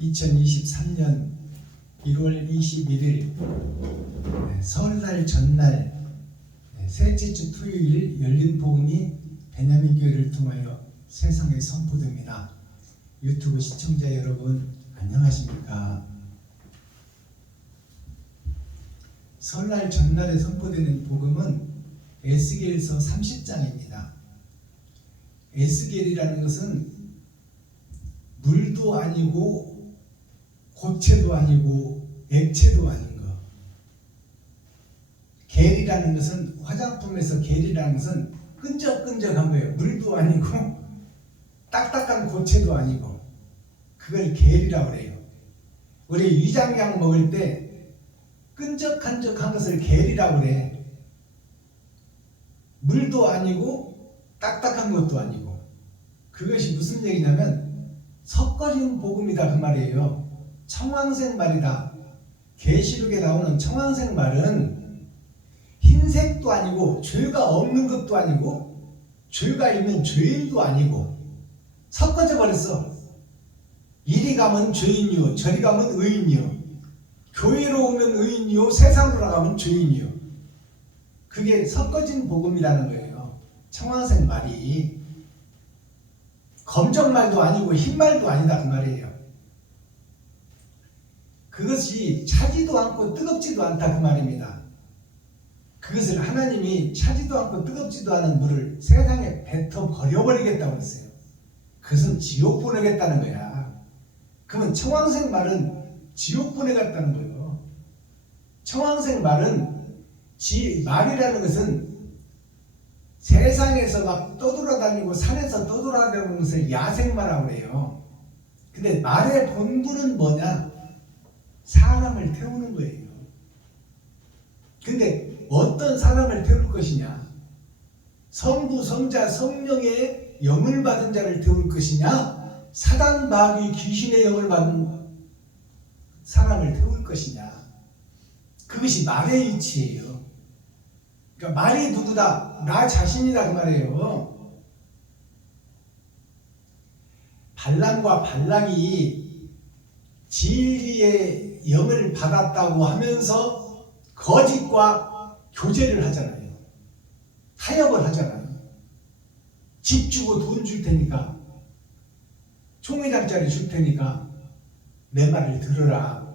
2023년 1월 21일 설날 전날 셋째 주 토요일 열린 복음이 베냐민 교회를 통하여 세상에 선포됩니다. 유튜브 시청자 여러분 안녕하십니까? 설날 전날에 선포되는 복음은 에스겔서 30장입니다. 에스겔이라는 것은 물도 아니고 고체도 아니고 액체도 아닌 것. 겔이라는 것은 화장품에서 겔이라는 것은 끈적끈적한 거예요. 물도 아니고 딱딱한 고체도 아니고 그걸 겔이라고 그래요. 우리 위장약 먹을 때 끈적끈적한 것을 겔이라고 그래. 물도 아니고 딱딱한 것도 아니고. 그것이 무슨 얘기냐면 섞어진 복음이다 그 말이에요. 청황색 말이다. 계시록에 나오는 청황색 말은 흰색도 아니고 죄가 없는 것도 아니고 죄가 있는 죄인도 아니고 섞어져 버렸어. 이리 가면 죄인이요 저리 가면 의인이요 교회로 오면 의인이요 세상으로 나가면 죄인이요. 그게 섞어진 복음이라는 거예요. 청황색 말이 검정 말도 아니고 흰 말도 아니다 그 말이에요. 그것이 차지도 않고 뜨겁지도 않다 그 말입니다. 그것을 하나님이 차지도 않고 뜨겁지도 않은 물을 세상에 뱉어 버려버리겠다고 했어요. 그것은 지옥 보내겠다는 거야. 그러면 청황색 말은 지옥 보내겠다는 거예요. 청황색 말은 말이라는 것은 세상에서 막 떠돌아다니고 산에서 떠돌아다니는 것을 야생마라고 해요. 근데 말의 본분은 뭐냐? 사람을 태우는 거예요. 근데 어떤 사람을 태울 것이냐? 성부, 성자, 성령의 영을 받은 자를 태울 것이냐? 사단, 마귀, 귀신의 영을 받은 사람을 태울 것이냐? 그것이 말의 이치예요. 그러니까 말이 누구다? 나 자신이다 그 말이에요. 발람과 발락이 진리의 영을 받았다고 하면서 거짓과 교제를 하잖아요. 타협을 하잖아요. 집 주고 돈 줄 테니까 총회장짜리 줄 테니까 내 말을 들으라.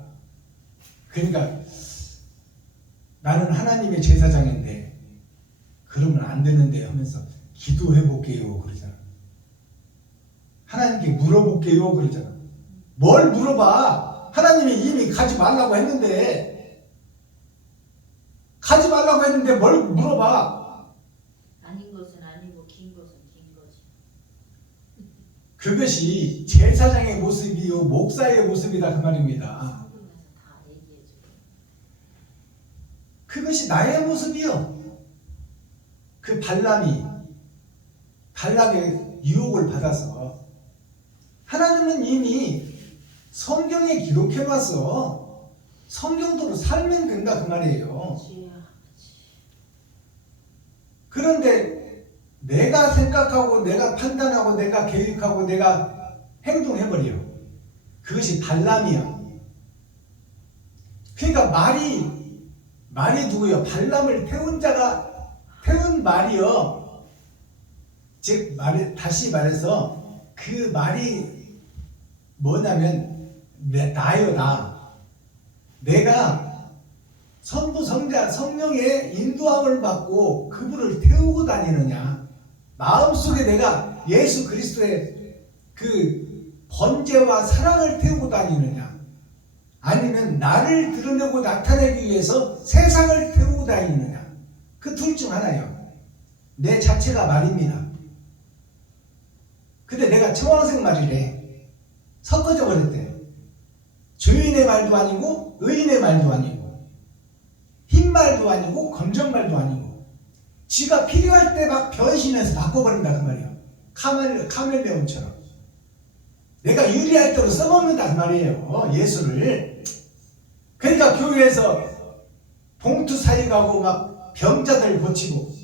그러니까 나는 하나님의 제사장인데 그러면 안 되는데 하면서 기도해 볼게요 그러잖아. 하나님께 물어볼게요 그러잖아. 뭘 물어봐? 하나님이 이미 가지 말라고 했는데 뭘 물어봐? 아닌 것은 아니고 긴 것은 긴 거지. 그것이 제사장의 모습이요 목사의 모습이다 그 말입니다. 성경에서 다 얘기해줘. 그것이 나의 모습이요. 그 발락의 유혹을 받아서 하나님은 이미 성경에 기록해놨어. 성경대로 살면 된다 그 말이에요. 그런데 내가 생각하고 내가 판단하고 내가 계획하고 내가 행동해버려. 그것이 발람이야. 그러니까 말이 누구요? 발람을 태운 자가 태운 말이요. 즉 다시 말해서 그 말이 뭐냐면 나요 나. 내가 성부 성자 성령의 인도함을 받고 그분을 태우고 다니느냐, 마음속에 내가 예수 그리스도의 그 번제와 사랑을 태우고 다니느냐, 아니면 나를 드러내고 나타내기 위해서 세상을 태우고 다니느냐, 그 둘 중 하나예요. 내 자체가 말입니다. 근데 내가 청황색 말이래. 섞어져 버렸대. 죄인의 말도 아니고 의인의 말도 아니고 흰 말도 아니고 검정 말도 아니고 지가 필요할 때 막 변신해서 바꿔버린다 그 말이에요. 카멜레온처럼 내가 유리할 대로 써먹는다 그 말이에요. 예수를. 그러니까 교회에서 봉투 사이 가고 막 병자들 고치고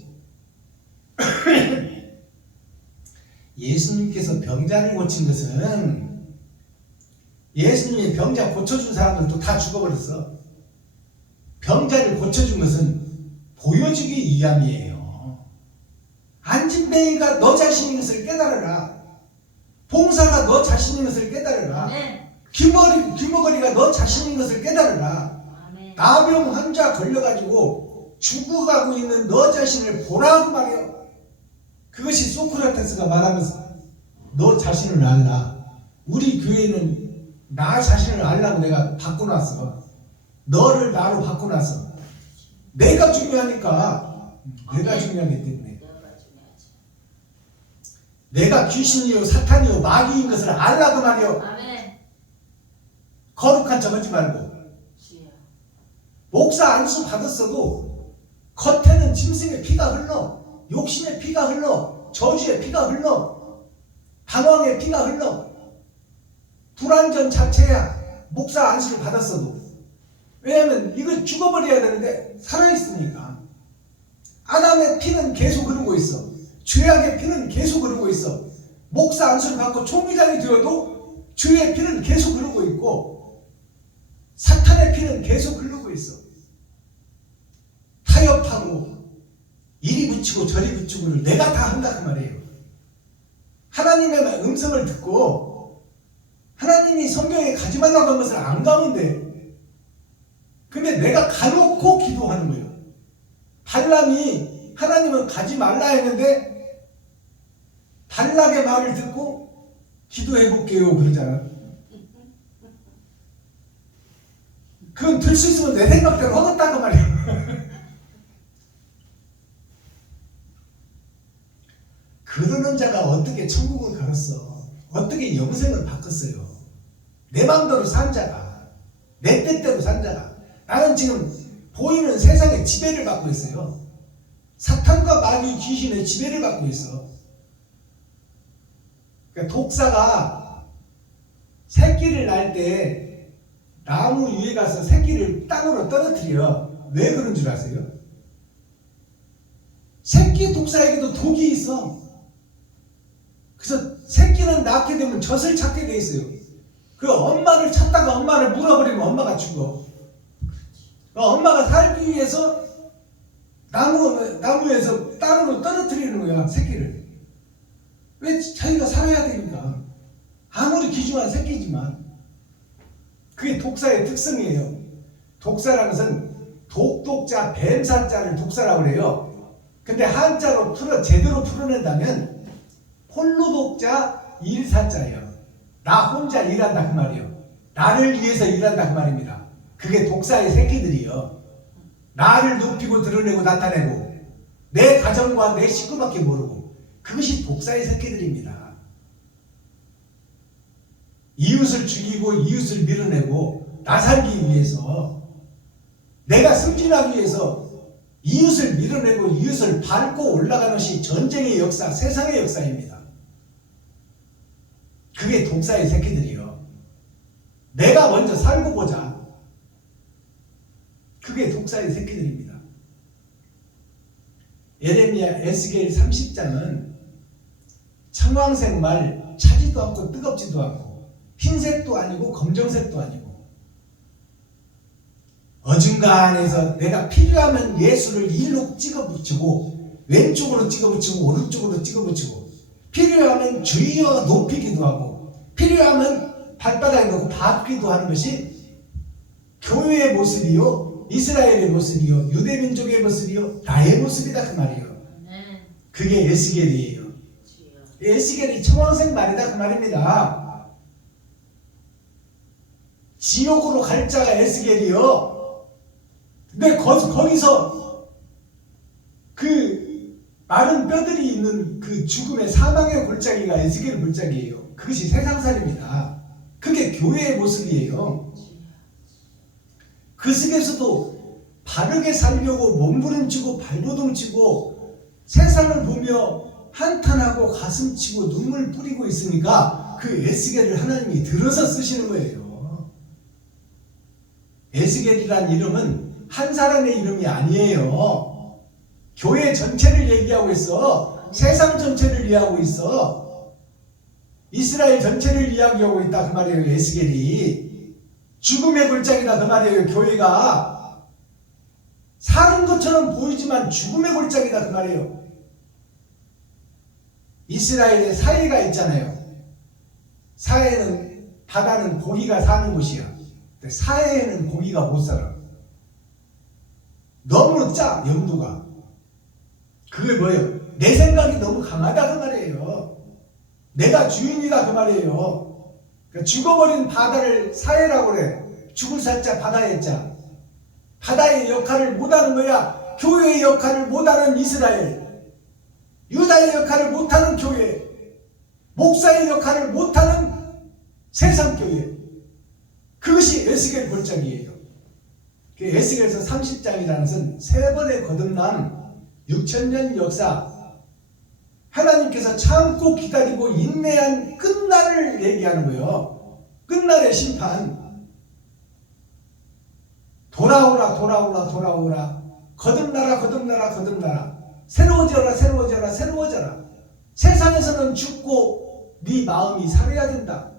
예수님께서 병자를 고친 것은 예수님이 병자 고쳐준 사람들도 다 죽어버렸어. 병자를 고쳐준 것은 보여주기 위함이에요. 안진뱅이가 너 자신인 것을 깨달으라. 봉사가 너 자신인 것을 깨달으라. 아멘. 귀머거리가 너 자신인 것을 깨달으라. 아멘. 나병 환자 걸려가지고 죽어가고 있는 너 자신을 보라고 말해요. 그것이 소크라테스가 말하면서 너 자신을 알라. 우리 교회는 나 자신을 알라고 내가 바꿔놨어. 너를 나로 바꿔놨어. 내가 중요하니까. 내가 중요하기 때문에. 내가 중요하지. 내가 귀신이요 사탄이요 마귀인 것을 알라고 말이요. 아멘. 거룩한 척 하지 말고. 주여. 목사 안수 받았어도 겉에는 짐승의 피가 흘러. 욕심의 피가 흘러. 저주의 피가 흘러. 방황의 피가 흘러. 불완전 자체야. 목사 안수를 받았어도. 왜냐하면 이거 죽어버려야 되는데 살아있으니까. 아담의 피는 계속 흐르고 있어. 죄악의 피는 계속 흐르고 있어. 목사 안수를 받고 총회장이 되어도 죄의 피는 계속 흐르고 있고 사탄의 피는 계속 흐르고 있어. 타협하고 이리 붙이고 저리 붙이고를 내가 다 한다 그 말이에요. 하나님의 음성을 듣고 하나님이 성경에 가지 말라고 한 것을 안 가면 돼. 근데 내가 가놓고 기도하는 거예요. 발람이 하나님은 가지 말라 했는데 발락의 말을 듣고 기도해 볼게요 그러잖아. 그건 들 수 있으면 내 생각대로 하겠다고 말이에요. 그러는 자가 어떻게 천국을 갈았어? 어떻게 영생을 바꿨어요? 내 마음대로 산 자가, 내 뜻대로 산 자가. 나는 지금 보이는 세상의 지배를 받고 있어요. 사탄과 마귀 귀신의 지배를 받고 있어. 그러니까 독사가 새끼를 낳을 때 나무 위에 가서 새끼를 땅으로 떨어뜨려. 왜 그런 줄 아세요? 새끼 독사에게도 독이 있어. 그래서 새끼는 낳게 되면 젖을 찾게 돼 있어요. 그 엄마를 찾다가 엄마를 물어버리면 엄마가 죽어. 엄마가 살기 위해서 나무에서 땅으로 떨어뜨리는 거야, 새끼를. 왜? 자기가 살아야 되니까. 아무리 귀중한 새끼지만. 그게 독사의 특성이에요. 독사라는 것은 독독자, 뱀사자를 독사라고 그래요. 근데 한자로 제대로 풀어낸다면 홀로독자, 일사자예요. 나 혼자 일한다 그 말이에요. 나를 위해서 일한다 그 말입니다. 그게 독사의 새끼들이요. 나를 높이고 드러내고 나타내고 내 가정과 내 식구밖에 모르고 그것이 독사의 새끼들입니다. 이웃을 죽이고 이웃을 밀어내고 나 살기 위해서 내가 승진하기 위해서 이웃을 밀어내고 이웃을 밟고 올라가는 것이 전쟁의 역사, 세상의 역사입니다. 그게 독사의 새끼들이요. 내가 먼저 살고 보자. 그게 독사의 새끼들입니다. 예레미야 에스겔 30장은 청황색 말 차지도 않고 뜨겁지도 않고 흰색도 아니고 검정색도 아니고 어중간해서 내가 필요하면 예수를 일로 찍어붙이고 왼쪽으로 찍어붙이고 오른쪽으로 찍어붙이고 필요하면 주여 높이기도 하고 필요하면 발바닥에 놓고 밟기도 하는 것이 교회의 모습이요 이스라엘의 모습이요 유대민족의 모습이요 나의 모습이다 그 말이에요. 그게 에스겔이에요. 에스겔이 청황색 말이다 그 말입니다. 지옥으로 갈 자가 에스겔이요. 근데 거기서 그 마른 뼈들이 있는 그 죽음의 사망의 골짜기가 에스겔 골짜기예요. 그것이 세상살입니다. 그게 교회의 모습이에요. 그 속에서도 바르게 살려고 몸부림치고 발버둥치고 세상을 보며 한탄하고 가슴치고 눈물 뿌리고 있으니까 그 에스겔을 하나님이 들어서 쓰시는 거예요. 에스겔이란 이름은 한 사람의 이름이 아니에요. 교회 전체를 얘기하고 있어. 세상 전체를 이해하고 있어. 이스라엘 전체를 이야기하고 있다 그 말이에요. 에스겔이 죽음의 골짜기다 그 말이에요. 교회가 사는 것처럼 보이지만 죽음의 골짜기다 그 말이에요. 이스라엘에 사해가 있잖아요. 사해는 바다는 고기가 사는 곳이야. 근데 사해에는 고기가 못 살아. 너무 짜 염도가. 그게 뭐예요? 내 생각이 너무 강하다 그 말이에요. 내가 주인이다 그 말이에요. 그러니까 죽어버린 바다를 사해라고 그래. 죽을 사자 바다의 자. 바다의 역할을 못하는 거야. 교회의 역할을 못하는 이스라엘. 유다의 역할을 못하는 교회. 목사의 역할을 못하는 세상교회. 그것이 에스겔 골짜기예요. 에스겔서 30장이라는 것은 세 번의 거듭남 6,000년 역사, 하나님께서 참고 기다리고 인내한 끝날을 얘기하는 거예요. 끝날의 심판. 돌아오라 돌아오라 돌아오라. 거듭나라 거듭나라 거듭나라. 새로워져라 새로워져라 새로워져라. 세상에서는 죽고 네 마음이 살아야 된다.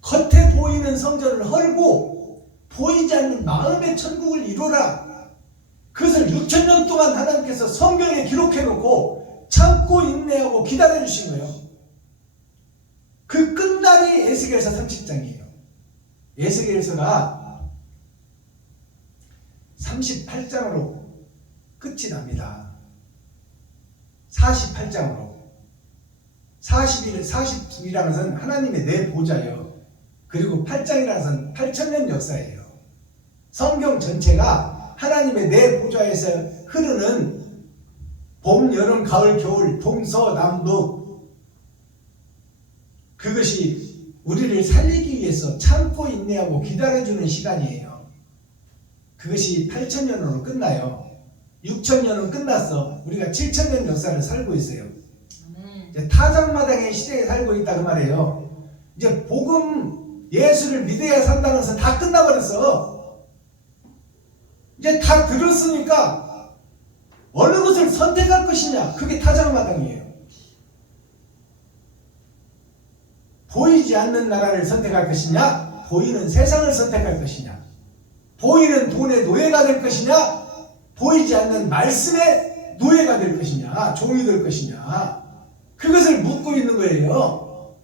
겉에 보이는 성전을 헐고 보이지 않는 마음의 천국을 이루라. 그것을 6,000년 동안 하나님께서 성경에 기록해놓고 참고 인내하고 기다려주신 거예요. 그 끝날이 에스겔서 30장이에요. 에스겔서가 38장으로 끝이 납니다. 48장으로. 40이라는 것은 하나님의 내 보좌예요. 그리고 8장이라는 것은 8,000년 역사예요. 성경 전체가 하나님의 내 보좌에서 흐르는 봄, 여름, 가을, 겨울, 동서남북, 그것이 우리를 살리기 위해서 참고 인내하고 기다려주는 시간이에요. 그것이 8,000년으로 끝나요. 6,000년은 끝났어. 우리가 7,000년 역사를 살고 있어요. 이제 타작마당의 시대에 살고 있다 그 말이에요. 이제 복음 예수를 믿어야 산다는 것은 다 끝나버렸어. 이제 다 들었으니까 어느 것을 선택할 것이냐, 그게 타작마당이에요. 보이지 않는 나라를 선택할 것이냐, 보이는 세상을 선택할 것이냐, 보이는 돈의 노예가 될 것이냐, 보이지 않는 말씀의 노예가 될 것이냐, 종이 될 것이냐, 그것을 묻고 있는 거예요.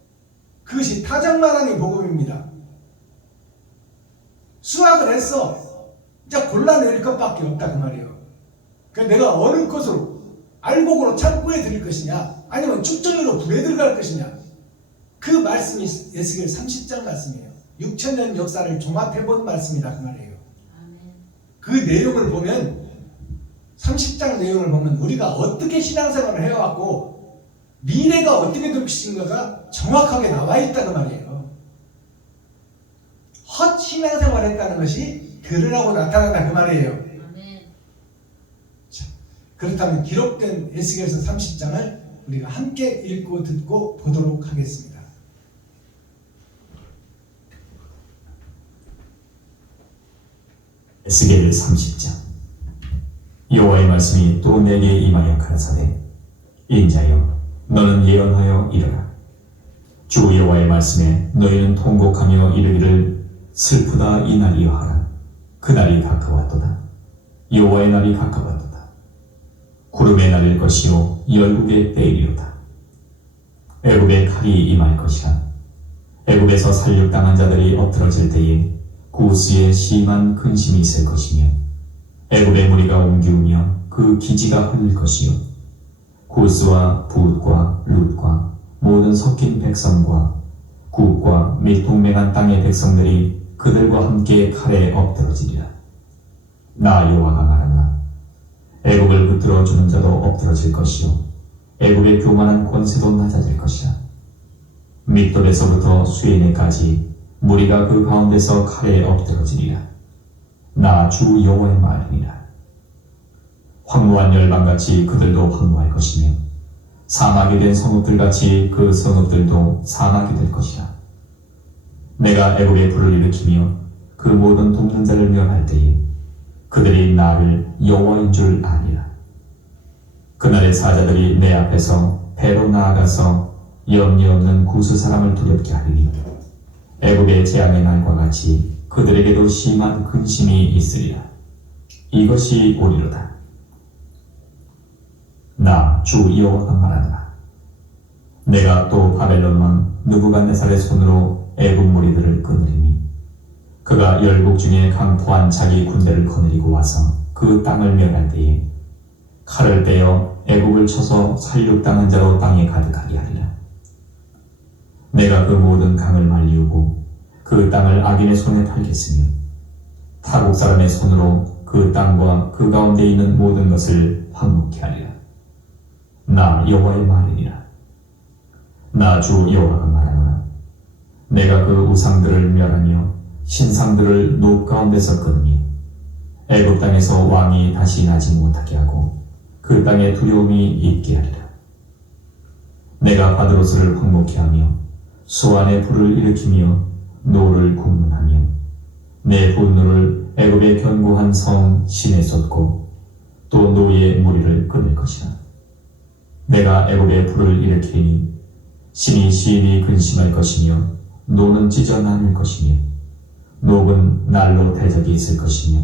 그것이 타작마당의 복음입니다. 수학을 했어. 이제 골라낼 것밖에 없다 그 말이에요. 그래서 내가 어느 것으로 알곡으로 창고에 드릴 것이냐, 아니면 쭉정이로 불에 들어갈 것이냐, 그 말씀이 에스겔 30장 말씀이에요. 6,000년 역사를 종합해본 말씀이다 그 말이에요. 그 내용을 보면, 30장 내용을 보면 우리가 어떻게 신앙생활을 해왔고 미래가 어떻게 될 것인가가 정확하게 나와 있다 그 말이에요. 헛 신앙생활 했다는 것이 드러나고 나타난다 그 말이에요. 자, 그렇다면 기록된 에스겔서 30장을 우리가 함께 읽고 듣고 보도록 하겠습니다. 에스겔 30장. 여호와의 말씀이 또 내게 임하여 가라사대, 인자여, 너는 예언하여 이르라. 주 여호와의 말씀에 너희는 통곡하며 이르기를 슬프다 이 날이여 하라. 그 날이 가까웠도다. 여호와의 날이 가까웠도다. 구름에 날릴 것이요 열국의 때이리로다. 애굽의 칼이 임할 것이라. 애굽에서 살육당한 자들이 엎드러질 때에 구스에 심한 근심이 있을 것이며, 애굽의 무리가 옮기우며 그 기지가 흘릴 것이요, 구스와 붓과 룻과 모든 섞인 백성과 굽과 및 동맹한 땅의 백성들이 그들과 함께 칼에 엎드러지리라. 나 여호와가 말하나, 애굽을 붙들어 주는 자도 엎드러질 것이요, 애굽의 교만한 권세도 낮아질 것이라. 밑돌에서부터 수에네까지 무리가 그 가운데서 칼에 엎드러지리라. 나 주 여호와의 말이니라. 황무한 열방같이 그들도 황무할 것이며, 사막이 된 성읍들같이 그 성읍들도 사막이 될 것이라. 내가 애굽에 불을 일으키며 그 모든 돕는 자를 멸할 때에 그들이 나를 여호와인 줄 아니라. 그날의 사자들이 내 앞에서 배로 나아가서 염려 없는 구스 사람을 두렵게 하리니 애굽의 재앙의 날과 같이 그들에게도 심한 근심이 있으리라. 이것이 옳이로다. 나 주 여호와가 말하노라. 내가 또 바벨론 왕 느부갓네살의 손으로 애굽 무리들을 끊으리니 그가 열국 중에 강포한 자기 군대를 거느리고 와서 그 땅을 멸할 때에 칼을 떼어 애굽을 쳐서 살육당한 자로 땅에 가득하게 하리라. 내가 그 모든 강을 말리우고 그 땅을 악인의 손에 팔겠으며 타국 사람의 손으로 그 땅과 그 가운데 있는 모든 것을 황무케 하리라. 나 여호와의 말이니라. 나 주 여호와가 말하노라. 내가 그 우상들을 멸하며 신상들을 높 가운데서 끊으니 애굽 땅에서 왕이 다시 나지 못하게 하고 그 땅에 두려움이 있게 하리라. 내가 바드로스를 황무케 하며 소안에 불을 일으키며 노를 국문하며 내 분노를 애굽의 견고한 성 신에 쏟고 또 노의 무리를 끊을 것이라. 내가 애굽에 불을 일으키니 신이 시인이 근심할 것이며 노는 찢어 나눌 것이며 녹은 날로 대적이 있을 것이며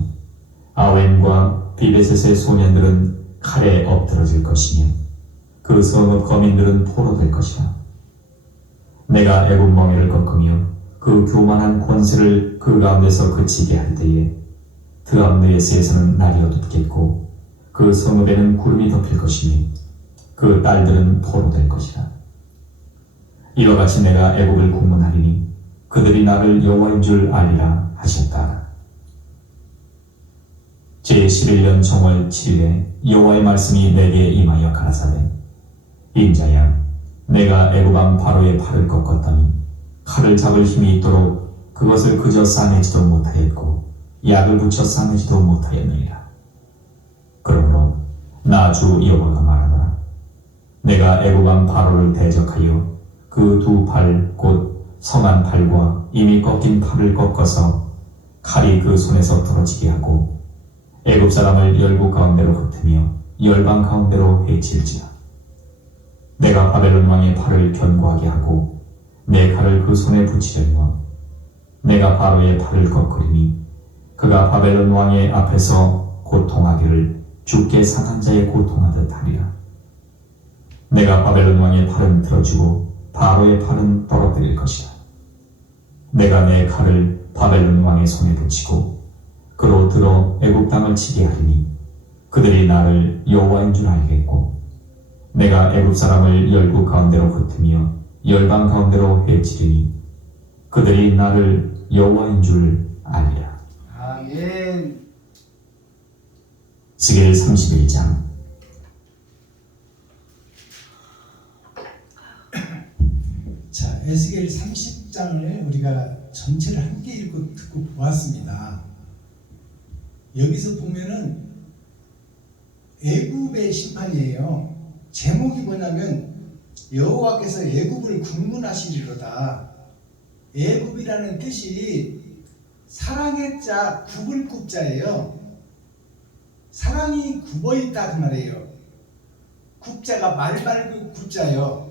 아웬과 비베셋의 소년들은 칼에 엎드러질 것이며 그 성읍 거민들은 포로될 것이라. 내가 애굽 멍에를 꺾으며 그 교만한 권세를 그 가운데서 그치게 할 때에 드암느에스에서는 날이 어둡겠고 그 성읍에는 구름이 덮일 것이며 그 딸들은 포로될 것이라. 이와 같이 내가 애굽을 국문하리니 그들이 나를 여호와인 줄 알리라 하셨다. 제11년 정월 7일에 여호와의 말씀이 내게 임하여 가라사대 인자야 내가 애굽 왕 바로의 팔을 꺾었더니 칼을 잡을 힘이 있도록 그것을 그저 싸매지도 못하였고 약을 붙여 싸매지도 못하였느니라. 그러므로 나 주 여호와가 말하노라. 내가 애굽 왕 바로를 대적하여 그 두 팔 곧 성한 팔과 이미 꺾인 팔을 꺾어서 칼이 그 손에서 떨어지게 하고 애굽 사람을 열국 가운데로 흩으며 열방 가운데로 해칠지라. 내가 바벨론 왕의 팔을 견고하게 하고 내 칼을 그 손에 붙이려니와 내가 바로의 팔을 꺾으리니 그가 바벨론 왕의 앞에서 고통하기를 죽게 상한 자의 고통하듯 하리라. 내가 바벨론 왕의 팔은 들어주고 바로의 팔은 떨어뜨릴 것이라. 내가 내 칼을 바벨론 왕의 손에 붙이고 그로 들어 애굽 땅을 치게 하리니 그들이 나를 여호와인 줄 알겠고 내가 애굽 사람을 열국 가운데로 흩으며 열방 가운데로 해치리니 그들이 나를 여호와인 줄 알리라. 아멘. 스겔 31장. 자, 에스겔 30장을 우리가 전체를 함께 읽고 듣고 보았습니다. 여기서 보면은 애굽의 심판이에요. 제목이 뭐냐면 여호와께서 애굽을 국문하시리로다. 애굽이라는 뜻이 사랑의 자, 굽을 굽자예요. 사랑이 굽어있다 그 말이에요. 굽자가 말 말고 굽자예요.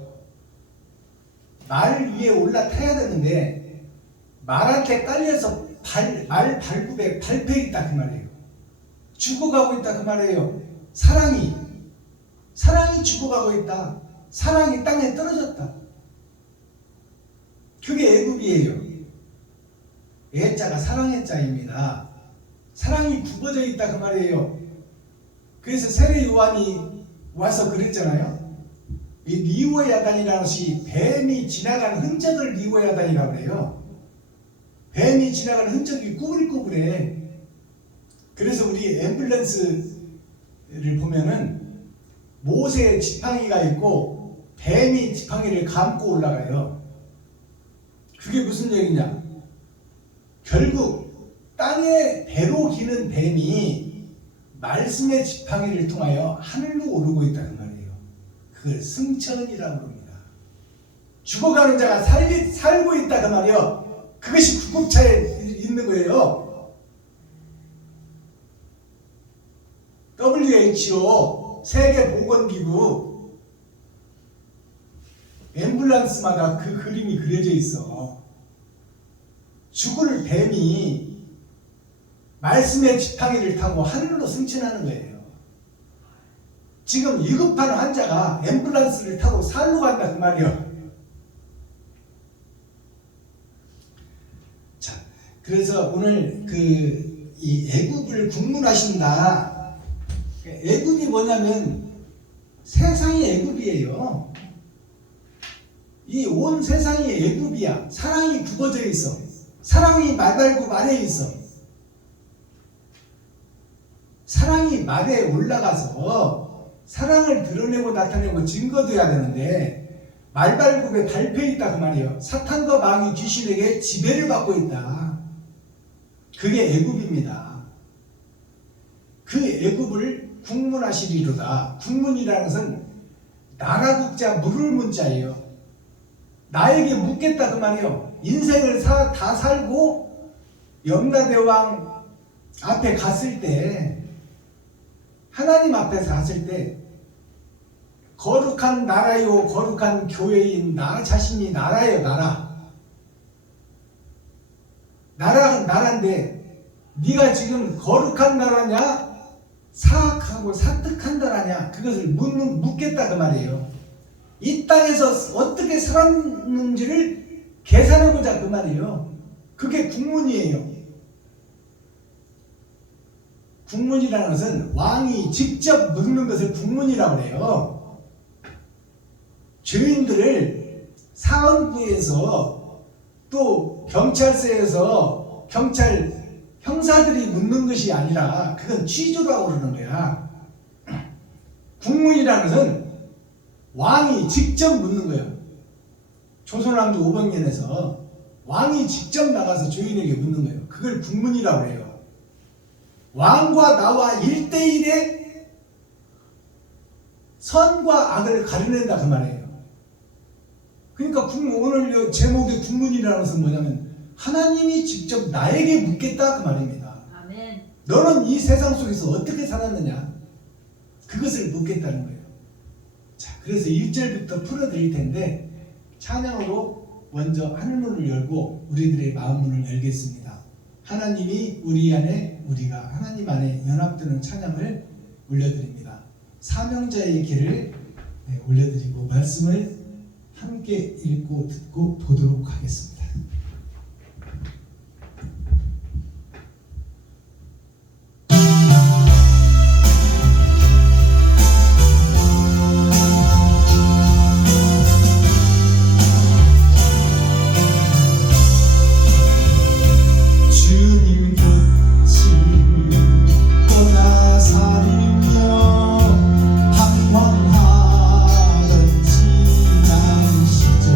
말 위에 올라타야 되는데 말한테 깔려서 말 발굽에 밟혀 있다 그 말이에요. 죽어가고 있다 그 말이에요. 사랑이 죽어가고 있다. 사랑이 땅에 떨어졌다. 그게 애굽이에요. 애자가 사랑의 자입니다. 사랑이 굽어져 있다 그 말이에요. 그래서 세례 요한이 와서 그랬잖아요. 이 리워야단이라는 것이 뱀이 지나가는 흔적을 리워야단이라고 그래요. 뱀이 지나가는 흔적이 꾸불꾸불해. 그래서 우리 앰뷸런스를 보면은 모세의 지팡이가 있고 뱀이 지팡이를 감고 올라가요. 그게 무슨 얘기냐? 결국 땅에 배로 기는 뱀이 말씀의 지팡이를 통하여 하늘로 오르고 있다는 말이에요. 그걸 승천이라고 합니다. 죽어가는 자가 살고 있다 그 말이에요. 그것이 구급차에 있는 거예요. WHO 세계보건기구 앰뷸런스마다 그 그림이 그려져 있어. 죽을 뱀이 말씀의 지팡이를 타고 하늘로 승천하는 거예요. 지금 위급한 환자가 앰뷸런스를 타고 산로 간다 그 말이요. 자, 그래서 오늘 이 애굽을 국문하신다. 애굽이 뭐냐면 세상이 애굽이에요. 이 온 세상이 애굽이야. 사랑이 굽어져 있어. 사랑이 말 말고 말에 있어. 사랑이 말에 올라가서 사랑을 드러내고 나타내고 증거돼야 되는데 말발굽에 밟혀 있다 그 말이에요. 사탄과 마귀 귀신에게 지배를 받고 있다. 그게 애굽입니다. 그 애굽을 국문하시리로다. 국문이라는 것은 나라 국자 물을 문자예요. 나에게 묻겠다 그 말이에요. 인생을 다 살고 염라대왕 앞에 갔을 때, 하나님 앞에서 갔을 때 거룩한 나라요 거룩한 교회인 나 자신이 나라예요. 나라는 나라인데 네가 지금 거룩한 나라냐 사악하고 사특한 나라냐 그것을 묻겠다 그 말이에요. 이 땅에서 어떻게 살았는지를 계산해보자 그 말이에요. 그게 국문이에요. 국문이라는 것은 왕이 직접 묻는 것을 국문이라고 해요. 죄인들을 사헌부에서 또 경찰서에서 경찰 형사들이 묻는 것이 아니라 그건 취조라고 그러는 거야. 국문이라는 것은 왕이 직접 묻는 거예요. 조선왕조 500년에서 왕이 직접 나가서 죄인에게 묻는 거예요. 그걸 국문이라고 해요. 왕과 나와 1대1의 선과 악을 가려낸다 그 말이에요. 그러니까 오늘 제목의 국문이라는 것은 뭐냐면 하나님이 직접 나에게 묻겠다 그 말입니다. 아멘. 너는 이 세상 속에서 어떻게 살았느냐 그것을 묻겠다는 거예요. 자, 그래서 1절부터 풀어드릴 텐데 찬양으로 먼저 하늘문을 열고 우리들의 마음문을 열겠습니다. 하나님이 우리 안에 우리가 하나님 안에 연합되는 찬양을 올려드립니다. 사명자의 길을 올려드리고 말씀을 함께 읽고 듣고 보도록 하겠습니다. 주님 곁을 떠나 살며 방황하던 지난 시절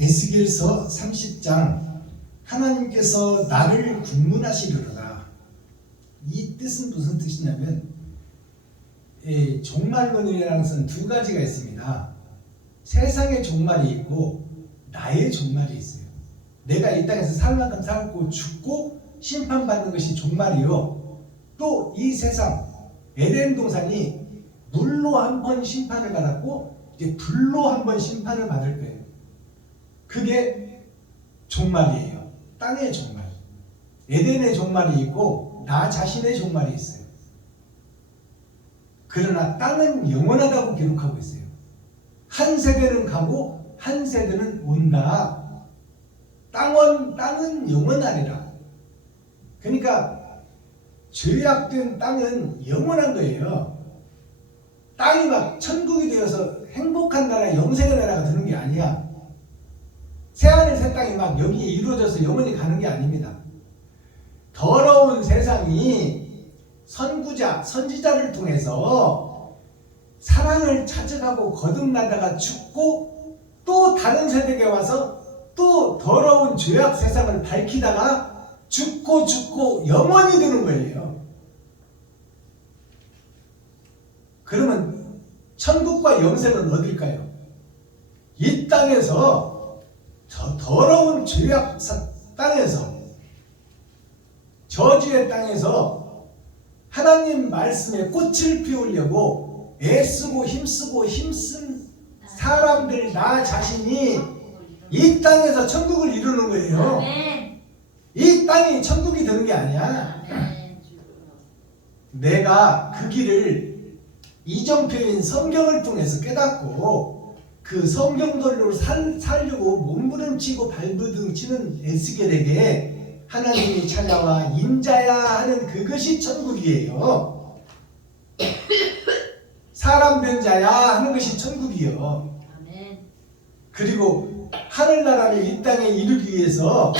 에스겔서 30장 하나님께서 나를 국문하시리로다. 이 뜻은 무슨 뜻이냐면 종말론이라는 것은 두 가지가 있습니다. 세상의 종말이 있고 나의 종말이 있어요. 내가 이 땅에서 살 만큼 살고 죽고 심판받는 것이 종말이요. 또 이 세상 에덴 동산이 물로 한 번 심판을 받았고 이제 불로 한 번 심판을 받을 거예요. 그게 종말이에요. 땅의 종말. 에덴의 종말이 있고 나 자신의 종말이 있어요. 그러나 땅은 영원하다고 기록하고 있어요. 한 세대는 가고 한 세대는 온다. 땅은 영원하리라. 그러니까 죄악된 땅은 영원한 거예요. 땅이 막 천국이 되어서 행복한 나라, 영생의 나라가 되는 게 아니야. 새하늘 새 땅이 막 여기에 이루어져서 영원히 가는 게 아닙니다. 더러운 세상이 선구자, 선지자를 통해서 사랑을 찾아가고 거듭나다가 죽고 또 다른 세대에 와서 또 더러운 죄악 세상을 밝히다가 죽고 영원히 되는 거예요. 그러면 천국과 영생은 어딜까요? 이 땅에서 저 더러운 죄악 땅에서 저주의 땅에서 하나님 말씀에 꽃을 피우려고 애쓰고 힘쓴 사람들 나 자신이 이 땅에서 천국을 이루는 거예요. 이 땅이 천국이 되는 게 아니야. 내가 그 길을 이정표인 성경을 통해서 깨닫고 그 성경대로 살려고 몸부림치고 발버둥치는 에스겔에게 하나님이 찾아와 인자야 하는 그것이 천국이에요. 사람 된 자야 하는 것이 천국이요. 그리고 하늘나라를 이 땅에 이루기 위해서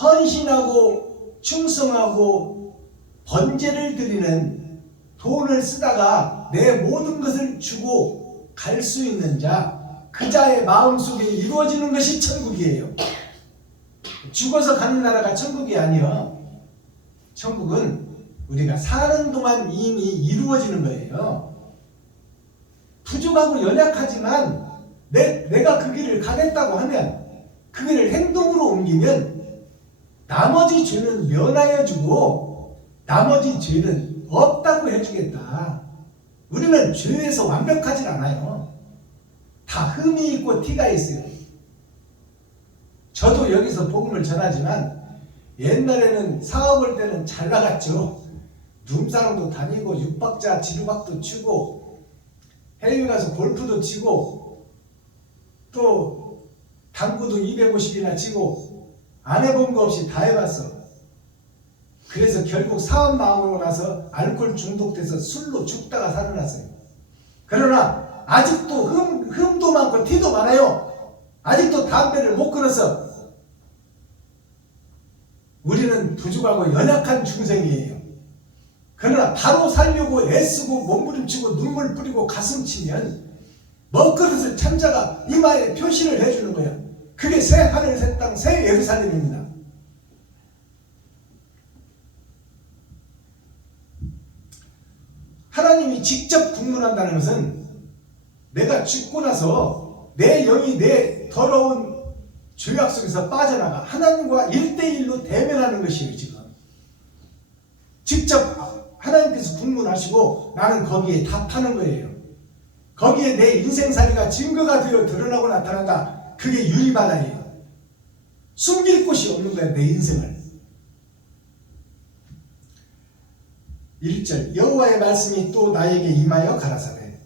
헌신하고 충성하고 번제를 드리는 돈을 쓰다가 내 모든 것을 주고 갈 수 있는 자, 그 자의 마음속에 이루어지는 것이 천국이에요. 죽어서 가는 나라가 천국이 아니요. 천국은 우리가 사는 동안 이미 이루어지는 거예요. 부족하고 연약하지만 내가 그 길을 가겠다고 하면 그 길을 행동으로 옮기면 나머지 죄는 면하여 주고 나머지 죄는 없다고 해주겠다. 우리는 죄에서 완벽하진 않아요. 다 흠이 있고 티가 있어요. 저도 여기서 복음을 전하지만 옛날에는 사업할 때는 잘 나갔죠. 눈사람도 다니고 육박자 지루박도 치고 해외 가서 골프도 치고 또 당구도 250이나 치고 안 해본 거 없이 다 해봤어. 그래서 결국 사업 마음으로 나서 알코올 중독돼서 술로 죽다가 살아났어요. 그러나 아직도 흠도 많고 티도 많아요. 아직도 담배를 못 끊어서 우리는 부족하고 연약한 중생이에요. 그러나 바로 살려고 애쓰고 몸부림치고 눈물 뿌리고 가슴 치면 먹그릇을 참자가 이마에 표시를 해주는 거야. 그게 새 하늘 새 땅 새 예루살렘입니다. 하나님이 직접 국문한다는 것은 내가 죽고 나서 내 영이 내 더러운 죄악 속에서 빠져나가 하나님과 1대1로 대면하는 것이에요. 지금 직접 하나님께서 국문하시고 나는 거기에 답하는 거예요. 거기에 내 인생살이가 증거가 되어 드러나고 나타난다. 그게 유리바다예요. 숨길 곳이 없는 거야. 내 인생을. 1절 여호와의 말씀이 또 나에게 임하여 가라사대.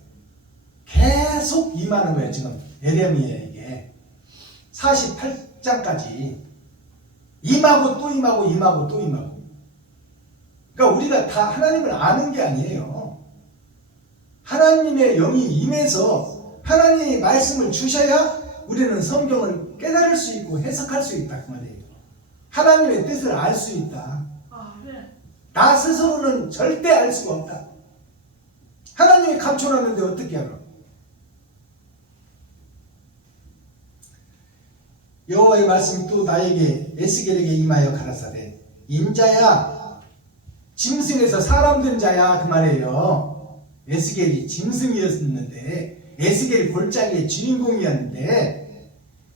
계속 임하는 거예요. 지금 예레미야에게 48장까지 임하고 또 임하고 임하고 또 임하고. 그러니까 우리가 다 하나님을 아는 게 아니에요. 하나님의 영이 임해서 하나님의 말씀을 주셔야 우리는 성경을 깨달을 수 있고 해석할 수 있다 그 말이에요. 하나님의 뜻을 알 수 있다. 나 스스로는 절대 알 수가 없다. 하나님이 감춰놨는데 어떻게 알아? 여호와의 말씀이 또 나에게 에스겔에게 임하여 가라사대 인자야 짐승에서 사람 된 자야 그 말이에요. 에스겔이 짐승이었는데 에스겔이 골짜기의 주인공이었는데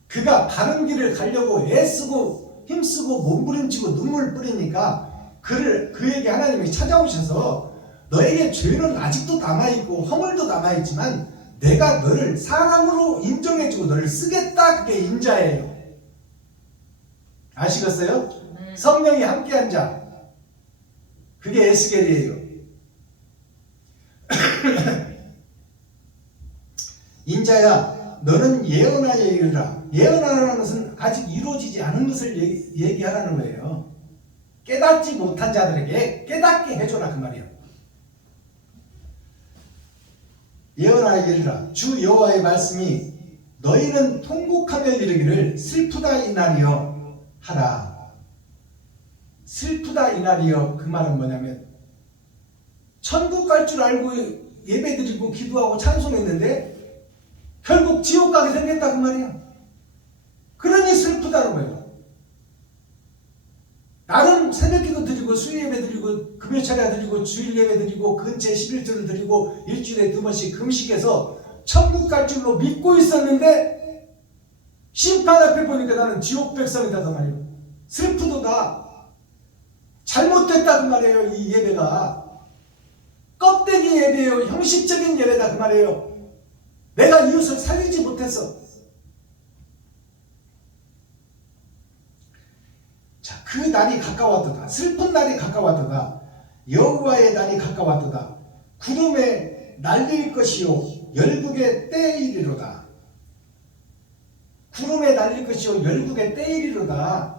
그가 바른 길을 가려고 애쓰고 힘쓰고 몸부림치고 눈물 뿌리니까 그에게 하나님이 찾아오셔서 너에게 죄는 아직도 남아있고 허물도 남아있지만 내가 너를 사람으로 인정해주고 너를 쓰겠다. 그게 인자예요. 아시겠어요? 네. 성령이 함께한 자 그게 에스겔이에요. 인자야 너는 예언하여 이르라. 예언하라는 것은 아직 이루어지지 않은 것을 얘기하라는 거예요. 깨닫지 못한 자들에게 깨닫게 해줘라 그 말이에요. 예언하여 이르라. 주 여호와의 말씀이 너희는 통곡하며 이르기를 슬프다 이날이여 하라. 슬프다 이날이여 그 말은 뭐냐면 천국 갈 줄 알고 예배드리고 기도하고 찬송했는데 결국 지옥 가게 생겼다 그 말이야. 그러니 슬프다는 거예요. 나름 새벽기도 드리고 수요예배 드리고 금요차례 드리고 주일예배 드리고 근처에 11조를 드리고 일주일에 2번씩 금식해서 천국 갈 줄로 믿고 있었는데 심판 앞에 보니까 나는 지옥 백성이다 그 말이에요. 슬프도다. 잘못됐다 그 말이에요. 이 예배가 껍데기 예배예요. 형식적인 예배다 그 말이에요. 내가 이웃을 살리지 못했어. 자, 그 날이 가까웠도다. 슬픈 날이 가까웠도다. 여호와의 날이 가까웠도다. 구름에 날릴 것이요 열국의 때이리로다. 구름에 날릴 것이요 열국의 때이리로다.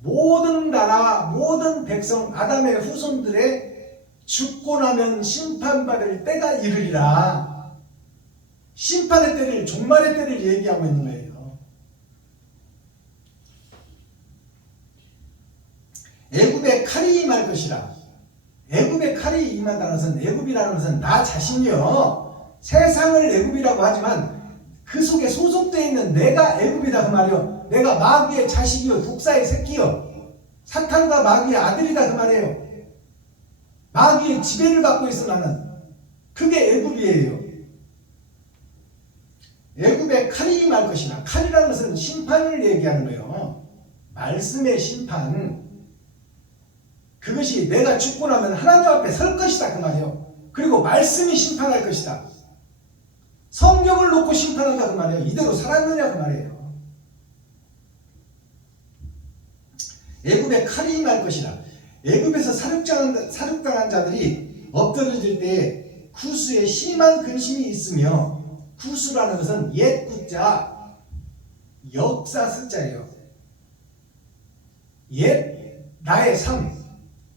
모든 나라 모든 백성 아담의 후손들의 죽고 나면 심판받을 때가 이르리라. 심판의 때를 종말의 때를 얘기하고 있는 거예요. 애굽의 칼이 임할 것이라. 애굽의 칼이 임한다는 것은 애굽이라는 것은 나 자신이요. 세상을 애굽이라고 하지만 그 속에 소속되어 있는 내가 애굽이다 그 말이요. 내가 마귀의 자식이요. 독사의 새끼요. 사탄과 마귀의 아들이다 그 말이에요. 마귀의 지배를 받고 있어 나는. 그게 애굽이에요. 애굽의 칼이 임할 것이나 칼이라는 것은 심판을 얘기하는 거예요. 말씀의 심판. 그것이 내가 죽고 나면 하나님 앞에 설 것이다 그 말이에요. 그리고 말씀이 심판할 것이다. 성경을 놓고 심판한다 그 말이에요. 이대로 살았느냐 그 말이에요. 애굽의 칼이 임할 것이라. 애굽에서 사륙당한 자들이 엎드러질 때 구수에 심한 근심이 있으며 구수라는 것은 옛 구자 역사 쓰자예요. 옛 나의 삶,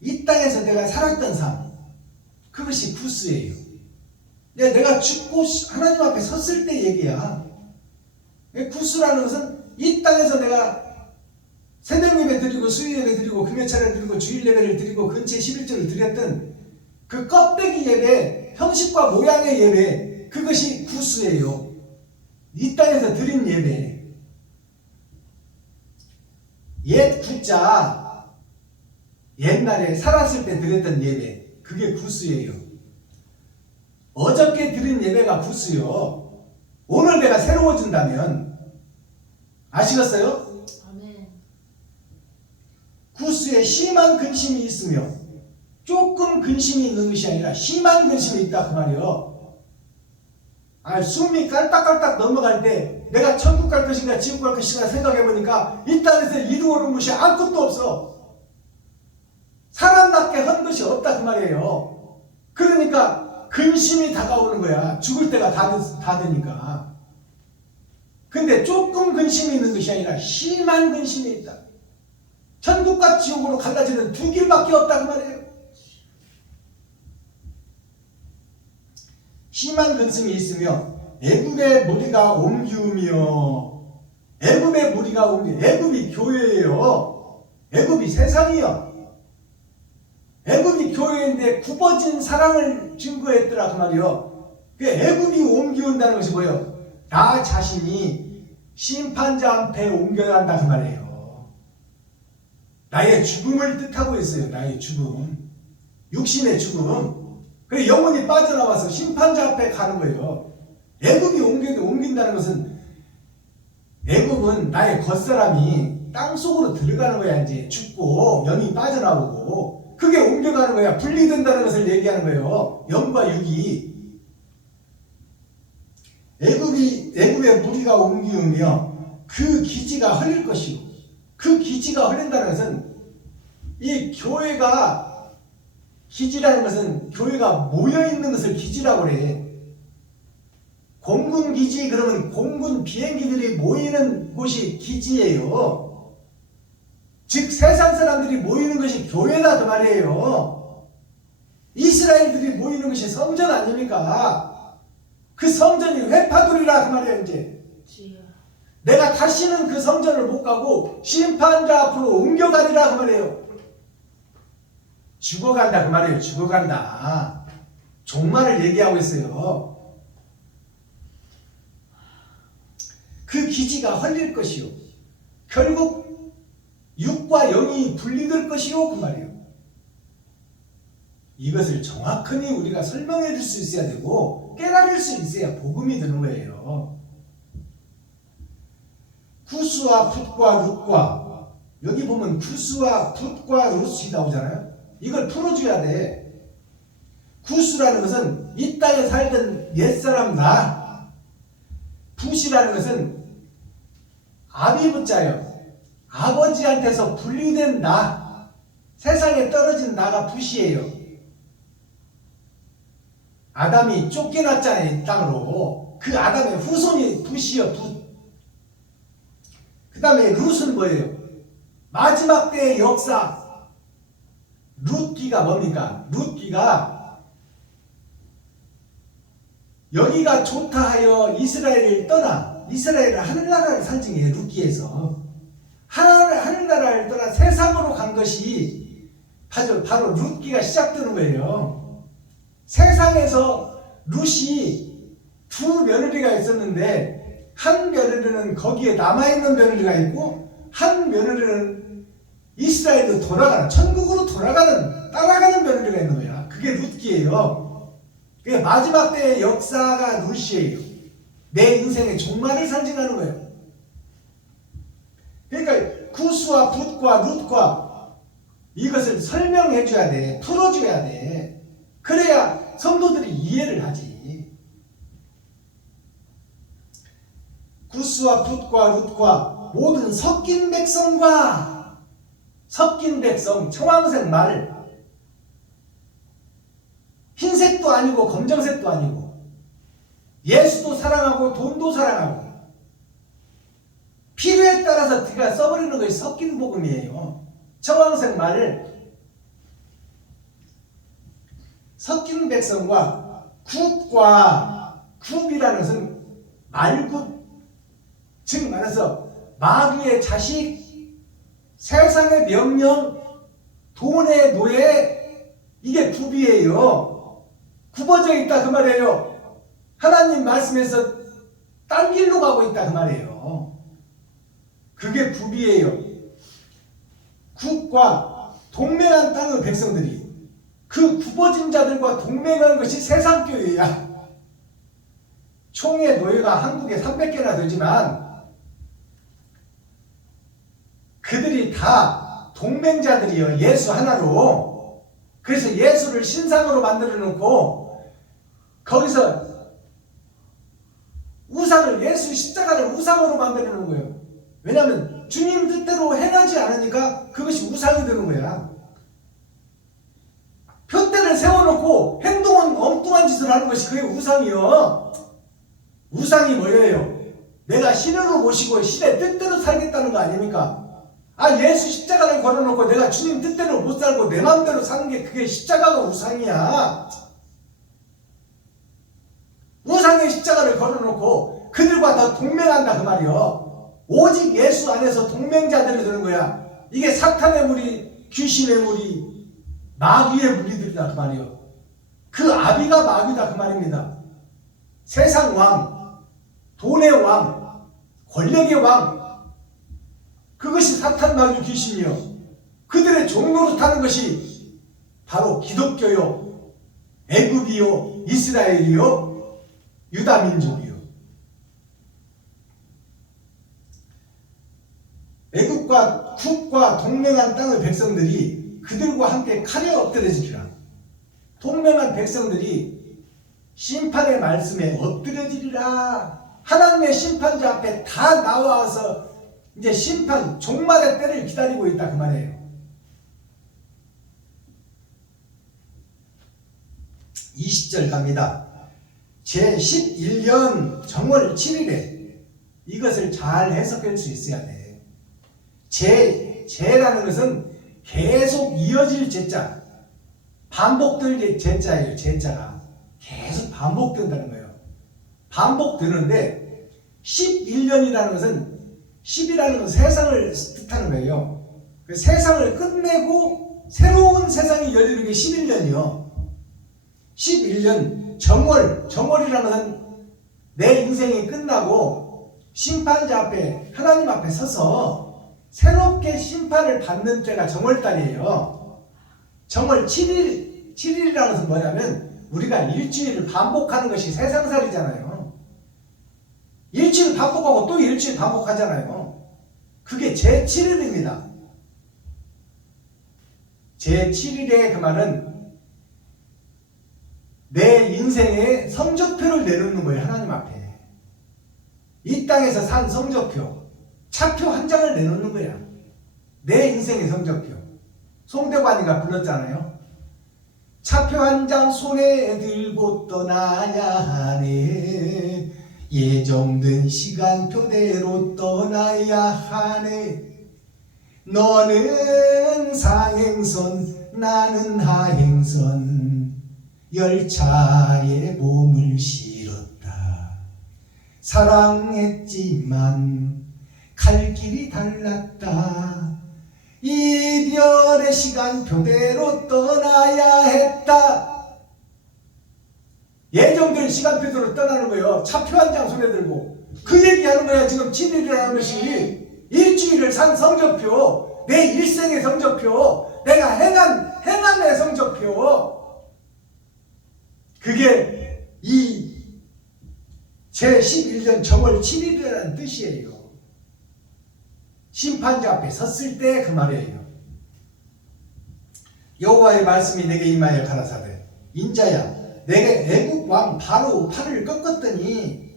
이 땅에서 내가 살았던 삶, 그것이 구수예요. 내가 죽고 하나님 앞에 섰을 때 얘기야. 구수라는 것은 이 땅에서 내가 새벽 예배 드리고 수요 예배 드리고 금요차례 드리고 주일 예배를 드리고 근처에 11조를 드렸던 그 껍데기 예배, 형식과 모양의 예배, 그것이 구수예요. 이 땅에서 드린 예배. 옛 구자, 옛날에 살았을 때 드렸던 예배, 그게 구수예요. 어저께 드린 예배가 구수요. 오늘 내가 새로워진다면, 아시겠어요? 구수에 심한 근심이 있으며, 조금 근심이 있는 것이 아니라 심한 근심이 있다 그 말이에요. 숨이 깔딱깔딱 넘어갈 때 내가 천국 갈 것인가 지옥 갈 것인가 생각해보니까 이 땅에서 이루어놓은 것이 아무것도 없어. 사람답게 한 것이 없다 그 말이에요. 그러니까 근심이 다가오는 거야. 죽을 때가 다 되니까. 근데 조금 근심이 있는 것이 아니라 심한 근심이 있다. 천국과 지옥으로 갈라지는 두 길밖에 없다 그 말이에요. 심한 근심이 있으며 애굽의 무리가 옮기우며, 애굽의 무리가 옮기, 애굽이 교회예요. 애굽이 세상이요. 애굽이 교회인데 굽어진 사랑을 증거했더라 그 말이요. 그 애굽이 옮기운다는 것이 뭐예요? 나 자신이 심판자 앞에 옮겨간다 그 말이에요. 나의 죽음을 뜻하고 있어요. 나의 죽음. 육신의 죽음. 그래 영혼이 빠져나와서 심판자 앞에 가는 거예요. 애굽이 옮긴다는 것은 애굽은 나의 겉사람이 땅속으로 들어가는 거야. 이제 죽고 영이 빠져나오고 그게 옮겨가는 거야. 분리된다는 것을 얘기하는 거예요. 영과 육이. 애굽의 무리가 옮기며 그 기지가 흘릴 것이요. 그 기지가 흘린다는 것은 이 교회가 기지라는 것은 교회가 모여있는 것을 기지라고 그래. 공군 기지 그러면 공군 비행기들이 모이는 곳이 기지예요. 즉 세상 사람들이 모이는 것이 교회다 그 말이에요. 이스라엘들이 모이는 것이 성전 아닙니까? 그 성전이 회파돌이라 그 말이에요. 이제 주여. 내가 다시는 그 성전을 못 가고 심판자 앞으로 옮겨가리라 그 말이에요. 죽어간다 그 말이에요. 죽어간다. 종말을 얘기하고 있어요. 그 기지가 헐릴 것이요. 결국 육과 영이 분리될 것이요 그 말이에요. 이것을 정확하니 우리가 설명해 줄 수 있어야 되고 깨달을 수 있어야 복음이 되는 거예요. 구스와 풋과 룻과 여기 보면 구스와 풋과 룻이 나오잖아요. 이걸 풀어줘야 돼. 구스라는 것은 이 땅에 살던 옛사람 나, 풋이라는 것은 아비부자요. 아버지한테서 분리된 나, 세상에 떨어진 나가 풋이에요. 아담이 쫓겨났잖아요. 이 땅으로. 그 아담의 후손이 풋이요. 풋. 그 다음에 룻은 뭐예요? 마지막 때의 역사. 룻기가 뭡니까? 룻기가 여기가 좋다 하여 이스라엘을 떠나 이스라엘은 하늘나라를 상징해요. 룻기에서 하늘나라를 떠나 세상으로 간 것이 바로 룻기가 시작되는 거예요. 세상에서 룻이 두 며느리가 있었는데 한 며느리는 거기에 남아있는 며느리가 있고 한 며느리는 이스라엘로 돌아가는 천국으로 따라가는 며느리가 있는 거야. 그게 룻기예요. 그게 마지막 때의 역사가 룻이에요. 내 인생의 종말을 상징하는 거예요. 그러니까 구스와 붓과 룻과 이것을 설명해 줘야 돼. 풀어줘야 돼. 그래야 성도들이 이해를 하지. 구스와 붓과 룻과 모든 섞인 백성과 섞인 백성, 청황색 말, 흰색도 아니고 검정색도 아니고 예수도 사랑하고 돈도 사랑하고 필요에 따라서 그가 써버리는 것이 섞인 복음이에요. 청황색 말을 섞인 백성과 굽과 굽이라는 것은 말굽, 즉 말해서 마귀의 자식, 세상의 명령, 돈의 노예, 이게 굽이에요. 굽어져 있다 그 말이에요. 하나님 말씀에서 딴 길로 가고 있다 그 말이에요. 그게 굽이에요. 굽과 동맹한 땅의 백성들이 그 굽어진 자들과 동맹한 것이 세상교회야. 총의 노예가 한국에 300개나 되지만 그들이 다 동맹자들이요. 예수 하나로. 그래서 예수를 신상으로 만들어 놓고 거기서 우상을, 예수 십자가를 우상으로 만들어 놓은 거예요. 왜냐하면 주님 뜻대로 행하지 않으니까 그것이 우상이 되는 거야. 표대를 세워놓고 행동은 엉뚱한 짓을 하는 것이 그게 우상이요. 우상이 뭐예요? 내가 신으로 모시고 신의 뜻대로 살겠다는 거 아닙니까? 예수 십자가를 걸어놓고 내가 주님 뜻대로 못 살고 내 마음대로 사는 게 그게 십자가가 우상이야. 우상의 십자가를 걸어놓고 그들과 더 동맹한다 그 말이요. 오직 예수 안에서 동맹자들이 되는 거야. 이게 사탄의 무리, 귀신의 무리, 마귀의 무리들이다 그 말이요. 그 아비가 마귀다 그 말입니다. 세상 왕, 돈의 왕, 권력의 왕, 그것이 사탄 마귀 귀신이요, 그들의 종노릇하는 것이 바로 기독교요, 애굽이요, 이스라엘이요, 유다 민족이요. 애굽과 쿡과 동맹한 땅의 백성들이 그들과 함께 칼에 엎드려지리라. 동맹한 백성들이 심판의 말씀에 엎드려지리라. 하나님의 심판자 앞에 다 나와서 이제 심판 종말의 때를 기다리고 있다 그 말이에요. 20절 갑니다. 제11년 정월 7일에 이것을 잘 해석할 수 있어야 돼. 제라는 것은 계속 이어질 제자, 반복될 제자예요. 제자가 계속 반복된다는 거예요. 반복되는데 11년이라는 것은 10이라는 건 세상을 뜻하는 거예요. 그 세상을 끝내고 새로운 세상이 열리는 게 11년이요. 11년 정월이라는 것은 내 인생이 끝나고 심판자 앞에 하나님 앞에 서서 새롭게 심판을 받는 때가 정월달이에요. 정월 7일이라는 것은 뭐냐면 우리가 일주일을 반복하는 것이 세상살이잖아요. 일주일 반복하고 또 일주일 반복하잖아요. 그게 제7일입니다. 제7일의 그 말은 내 인생의 성적표를 내놓는 거예요. 하나님 앞에. 이 땅에서 산 성적표, 차표 한 장을 내놓는 거야. 내 인생의 성적표. 송대관이가 불렀잖아요. 차표 한 장 손에 들고 떠나야 하네. 예정된 시간표대로 떠나야 하네. 너는 상행선, 나는 하행선. 열차에 몸을 실었다. 사랑했지만 갈 길이 달랐다. 이별의 시간표대로 떠나야 했다. 예정된 시간표대로 떠나는 거예요. 차표 한 장 손에 들고. 그 얘기하는 거야. 지금 7일이라는 것이 일주일을 산 성적표, 내 일생의 성적표, 내가 행함의 성적표. 그게 이 제11년 정월 7일이라는 뜻이에요. 심판자 앞에 섰을 때 그 말이에요. 여호와의 말씀이 내게 임하여 가라사대 인자야 내게 애굽 왕 바로 팔을 꺾었더니,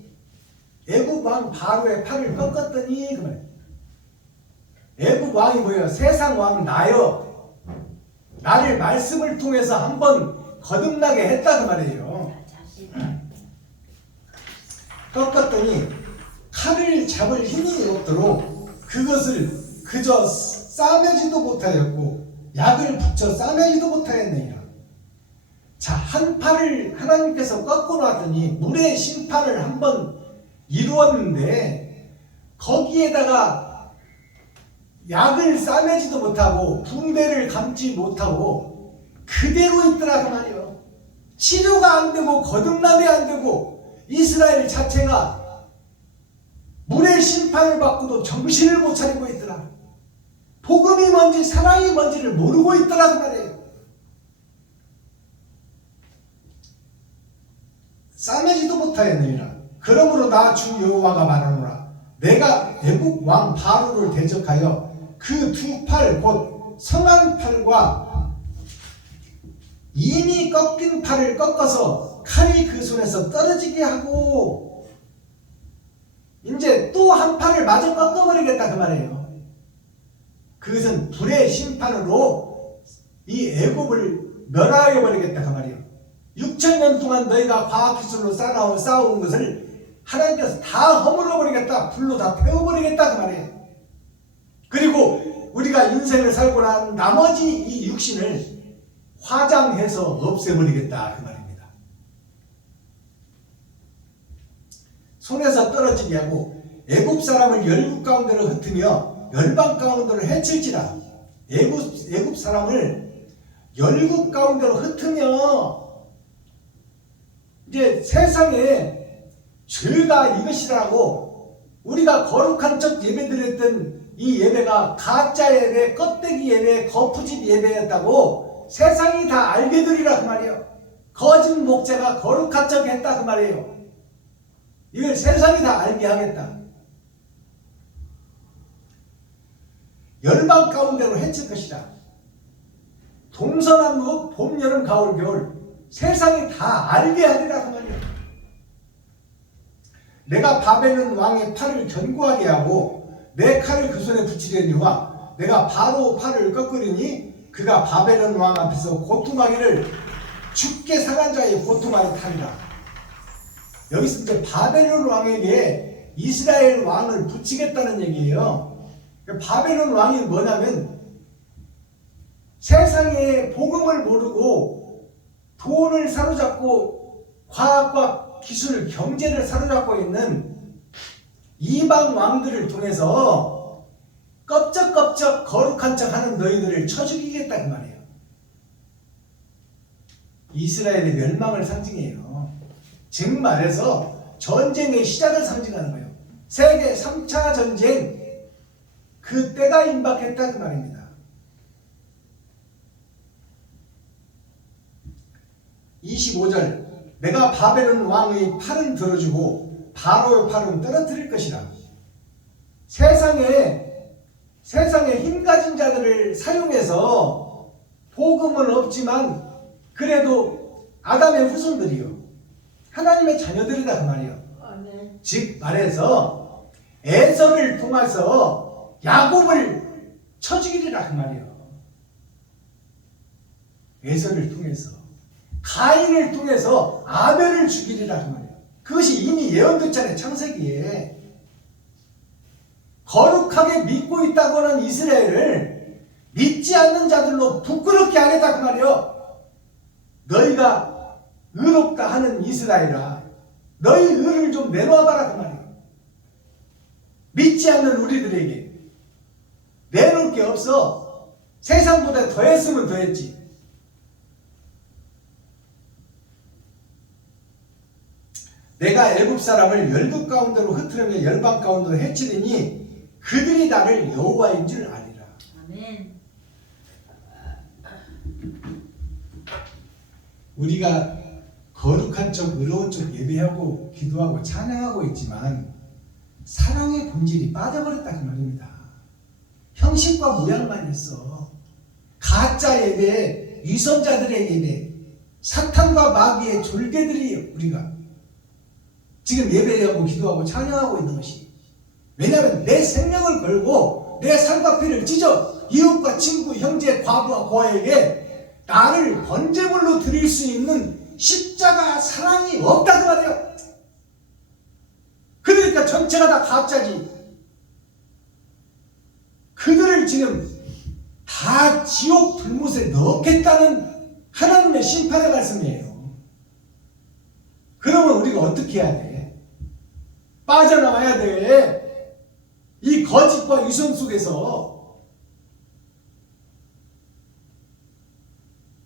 애굽 왕 바로의 팔을 꺾었더니 그 말이에요. 애굽 왕이 뭐예요? 세상 왕 나요. 나를 말씀을 통해서 한번 거듭나게 했다 그 말이에요. 꺾었더니 칼을 잡을 힘이 없도록 그것을 그저 싸매지도 못하였고 약을 붙여 싸매지도 못하였느니라. 자, 한 팔을 하나님께서 꺾어 놨더니 물의 심판을 한번 이루었는데 거기에다가 약을 싸매지도 못하고 붕대를 감지 못하고 그대로 있더라 그 말이에요. 치료가 안 되고 거듭남이 안 되고 이스라엘 자체가 물의 심판을 받고도 정신을 못 차리고 있더라. 복음이 뭔지 사랑이 뭔지를 모르고 있더라 그 말이에요. 싸매지도 못하였느니라. 그러므로 나 주 여호와가 말하노라. 내가 애굽 왕 바로를 대적하여 그 두 팔 곧 성한 팔과 이미 꺾인 팔을 꺾어서 칼이 그 손에서 떨어지게 하고 이제 또 한 팔을 마저 꺾어버리겠다 그 말이에요. 그것은 불의 심판으로 이 애굽을 멸하여 버리겠다 그 말이에요. 6,000년 동안 너희가 과학기술로 쌓아온 것을 하나님께서 다 허물어버리겠다. 불로 다 태워버리겠다 그 말이에요. 그리고 우리가 인생을 살고 난 나머지 이 육신을 화장해서 없애버리겠다 그 말입니다. 손에서 떨어지게 하고 애굽 사람을 열국 가운데로 흩으며 열방 가운데로 해칠지라. 애굽 사람을 열국 가운데로 흩으며 이제 세상에 죄가 이것이라고 우리가 거룩한 척 예배드렸던 이 예배가 가짜 예배, 껍데기 예배, 거푸집 예배였다고 세상이 다 알게 되리라 그 말이에요. 거짓 목자가 거룩한 척 했다 그 말이에요. 이걸 세상이 다 알게 하겠다. 열방 가운데로 해칠 것이다. 동서남북 봄, 여름, 가을, 겨울 세상이 다 알게 하리라 그 말이에요. 내가 바벨론 왕의 팔을 견고하게 하고 내 칼을 그 손에 붙이려니와 내가 바로 팔을 꺾으리니 그가 바벨론 왕 앞에서 고통하기를 죽게 상한 자의 고통하는 탈이라. 여기서 이제 바벨론 왕에게 이스라엘 왕을 붙이겠다는 얘기예요. 바벨론 왕이 뭐냐면 세상에 복음을 모르고 돈을 사로잡고 과학과 기술, 경제를 사로잡고 있는 이방 왕들을 통해서 껍적껍적 거룩한 척하는 너희들을 쳐 죽이겠다 그 말이에요. 이스라엘의 멸망을 상징해요. 즉 말해서 전쟁의 시작을 상징하는 거예요. 세계 3차 전쟁 그 때가 임박했다 그 말입니다. 25절 내가 바벨론 왕의 팔은 들어주고 바로의 팔은 떨어뜨릴 것이라. 세상에 힘 가진 자들을 사용해서 복음은 없지만 그래도 아담의 후손들이요 하나님의 자녀들이다 그 말이에요. 아멘. 즉 말해서 에서를 통해서 야곱을 쳐 죽이리라 그 말이에요. 에서를 통해서 가인을 통해서 아벨을 죽이리라 그 말이에요. 그것이 이미 예언됐잖아요. 창세기에. 거룩하게 믿고 있다고 하는 이스라엘을 믿지 않는 자들로 부끄럽게 하겠다 그 말이에요. 너희가 의롭다 하는 이스라엘아, 너희 의를 좀 내놓아봐라 그 말이에요. 믿지 않는 우리들에게 내놓을 게 없어. 세상보다 더했으면 더했지. 내가 애굽 사람을 열국 가운데로 흩으려며 열방 가운데로 해치리니 그들이 나를 여호와인 줄 아리라. 아멘. 우리가 거룩한 척 의로운 척 예배하고 기도하고 찬양하고 있지만 사랑의 본질이 빠져버렸다 그 말입니다. 형식과 모양만 있어. 가짜 예배, 위선자들의 예배, 사탄과 마귀의 졸개들이 우리가 지금 예배하고 기도하고 찬양하고 있는 것이. 왜냐하면 내 생명을 걸고 내 살과 피를 찢어 이웃과 친구, 형제, 과부와 고아에게 나를 번제물로 드릴 수 있는 십자가 사랑이 없다 그 말이에요. 그러니까 전체가 다 가짜지. 그들을 지금 다 지옥 불못에 넣겠다는 하나님의 심판의 말씀이에요. 그러면 우리가 어떻게 해야 돼? 빠져나와야 돼. 이 거짓과 위선 속에서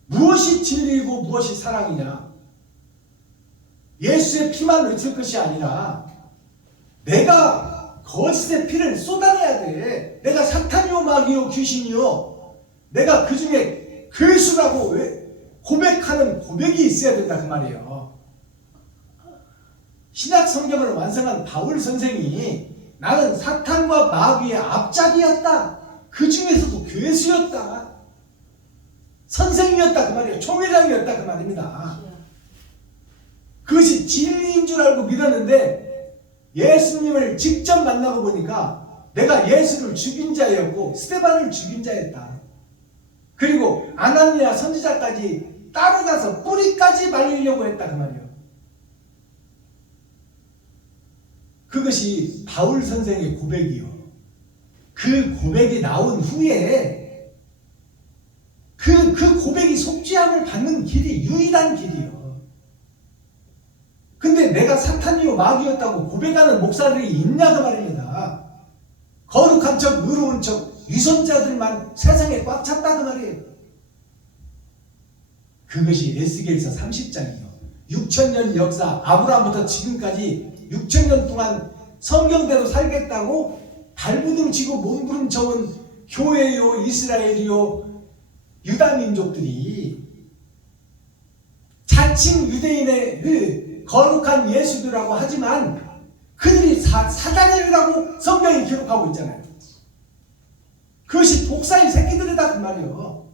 무엇이 진리이고 무엇이 사랑이냐? 예수의 피만 외칠 것이 아니라 내가 거짓의 피를 쏟아내야 돼. 내가 사탄이요 마귀요 귀신이요 내가 그 중에 괴수라고 고백하는 고백이 있어야 된다 그 말이에요. 신약 성경을 완성한 바울 선생이 나는 사탄과 마귀의 앞잡이였다. 그 중에서도 괴수였다. 선생이었다 그 말이에요. 총회장이었다 그 말입니다. 그것이 진리인 줄 알고 믿었는데 예수님을 직접 만나고 보니까 내가 예수를 죽인 자였고 스데반을 죽인 자였다. 그리고 아나니아 선지자까지 따라가서 뿌리까지 말리려고 했다 그 말이에요. 그것이 바울 선생의 고백이요. 그 고백이 나온 후에 그 고백이 속죄함을 받는 길이 유일한 길이요. 근데 내가 사탄이요 마귀였다고 고백하는 목사들이 있냐 그 말입니다. 거룩한 척, 의로운 척, 위선자들만 세상에 꽉 찼다 그 말이에요. 그것이 에스겔서 30장이요. 6,000년 역사, 아브라함부터 지금까지 6,000년 동안 성경대로 살겠다고 발부둥치고 몸부림쳐온 교회요, 이스라엘이요, 유다민족들이 자칭 유대인의 그 거룩한 예수들이라고 하지만 그들이 사단이라고 성경이 기록하고 있잖아요. 그것이 독사의 새끼들이다 그 말이에요.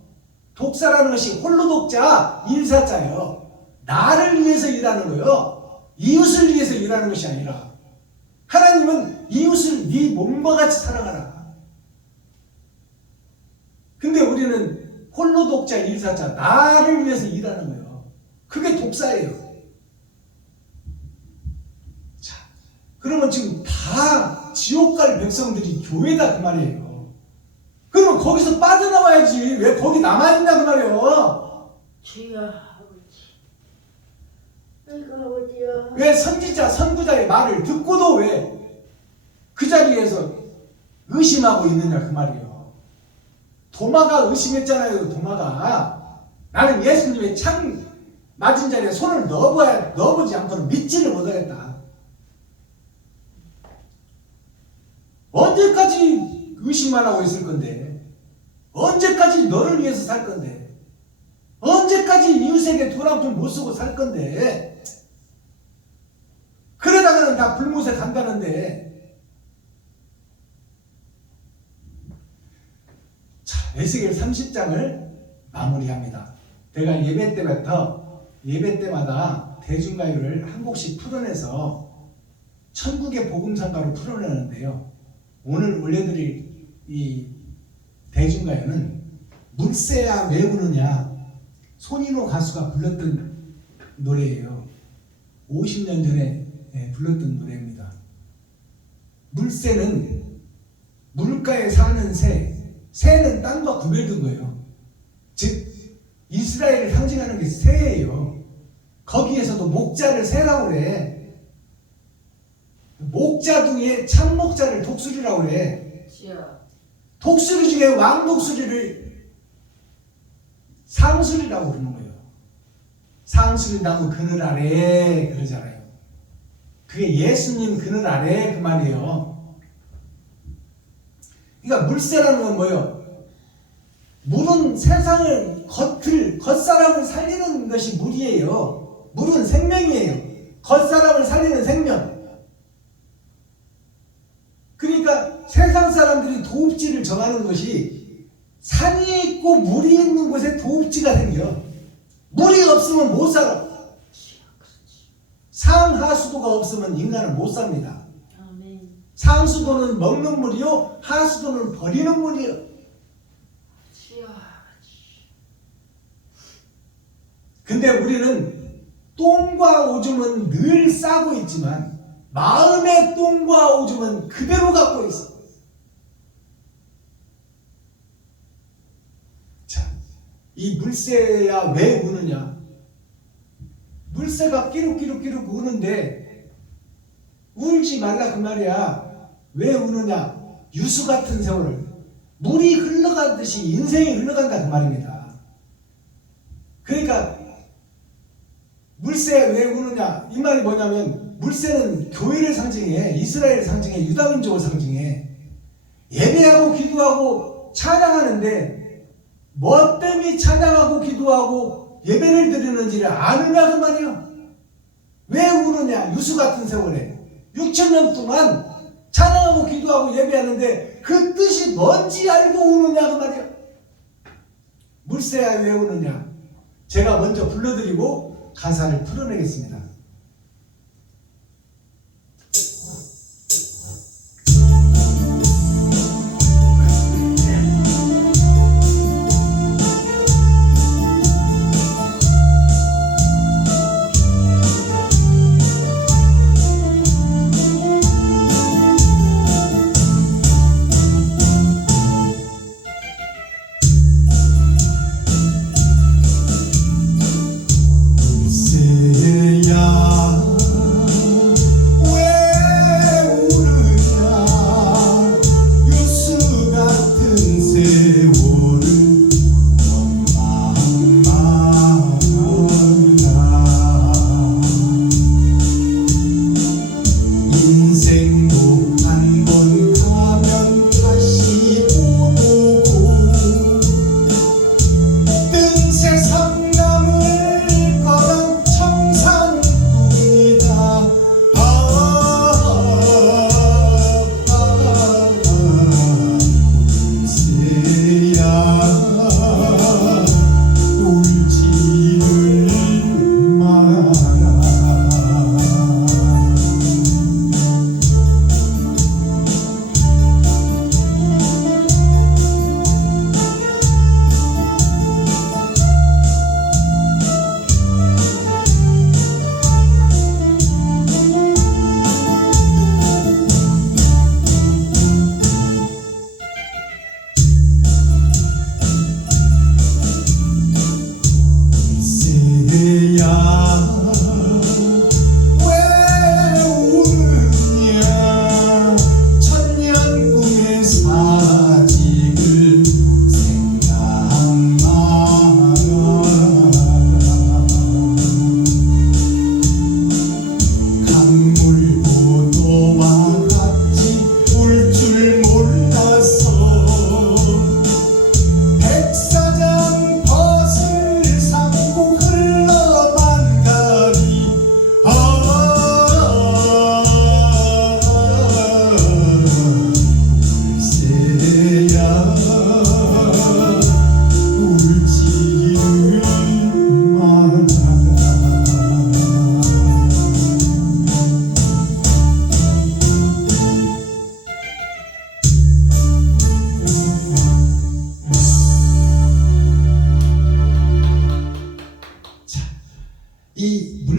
독사라는 것이 홀로 독자, 일사자예요. 나를 위해서 일하는 거예요. 이웃을 위해서 일하는 것이 아니라 하나님은 이웃을 네 몸과 같이 사랑하라. 근데 우리는 홀로 독자, 일사자, 나를 위해서 일하는 거예요. 그게 독사예요. 자, 그러면 지금 다 지옥 갈 백성들이 교회다 그 말이에요. 그러면 거기서 빠져나와야지. 왜 거기 남아있냐 그 말이에요. 주여 아버지, 아이고 아버지야. 왜 선지자, 선구자의 말을 듣고도 왜 그 자리에서 의심하고 있느냐 그 말이에요. 도마가 의심했잖아요. 도마가 나는 예수님의 창 맞은 자리에 손을 넣어보지 않고는 믿지를 못하겠다. 언제까지 의심만 하고 있을 건데, 언제까지 너를 위해서 살 건데, 언제까지 이웃에게 돈 한 푼 못 쓰고 살 건데, 그러다가는 다 불못에 간다는데. 자, 에스겔 30장을 마무리합니다. 내가 예배 때마다 대중가요를 한 곡씩 풀어내서 천국의 복음상가로 풀어내는데요. 오늘 올려드릴 이 대중가요는 물새야 왜 우느냐, 손인호 가수가 불렀던 노래예요. 50년 전에 불렀던 노래입니다. 물새는 물가에 사는 새는 땅과 구별된 거예요. 즉 이스라엘을 상징하는 게 새예요. 거기에서도 목자를 새라고 그래. 목자 중에 참목자를 독수리라고 그래. 주여. 독수리 중에 왕독수리를 상수리라고 그러는 거예요. 상수리 나무 그늘 아래 그러잖아요. 그게 예수님 그늘 아래 그 말이에요. 그러니까 물새라는 건 뭐예요? 물은 세상을 겉사람을 살리는 것이 물이에요. 물은 생명이에요. 겉사람을 살리는 생명. 그러니까 세상 사람들이 도읍지를 정하는 것이 산이 있고 물이 있는 곳에 도읍지가 생겨. 물이 없으면 못 살아. 상하수도가 없으면 인간은 못 삽니다. 아멘. 상수도는 먹는 물이요, 하수도는 버리는 물이요. 주여 아버지. 근데 우리는 똥과 오줌은 늘 싸고 있지만 마음의 똥과 오줌은 그대로 갖고 있어. 자, 이 물새야 왜 우느냐? 물새가 끼룩끼룩끼룩 우는데 울지 말라 그 말이야. 왜 우느냐? 유수 같은 세월을 물이 흘러가듯이 인생이 흘러간다 그 말입니다. 그러니까 물새 왜 우느냐? 이 말이 뭐냐면 물새는 교회를 상징해, 이스라엘을 상징해, 유다민족을 상징해. 예배하고 기도하고 찬양하는데 뭐 때문에 찬양하고 기도하고 예배를 드리는지를 아느냐 그 말이야. 왜 우느냐? 유수 같은 세월에 6,000년 동안 찬양하고 기도하고 예배하는데 그 뜻이 뭔지 알고 우느냐 그 말이야. 물새야 왜 우느냐? 제가 먼저 불러드리고 가사를 풀어내겠습니다. 물새야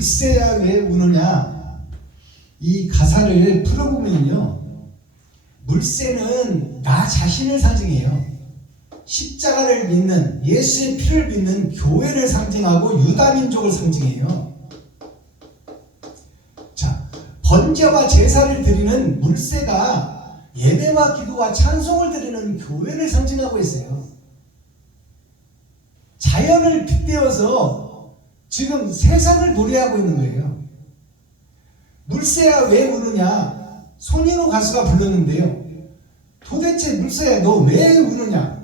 물새야 왜 우느냐, 이 가사를 풀어보면요, 물새는 나 자신을 상징해요. 십자가를 믿는, 예수의 피를 믿는 교회를 상징하고 유다민족을 상징해요. 자, 번제와 제사를 드리는 물새가 예배와 기도와 찬송을 드리는 교회를 상징하고 있어요. 자연을 빗대어서 지금 세상을 노래하고 있는 거예요. 물새야 왜 우느냐, 손인호 가수가 불렀는데요. 도대체 물새야 너 왜 우느냐?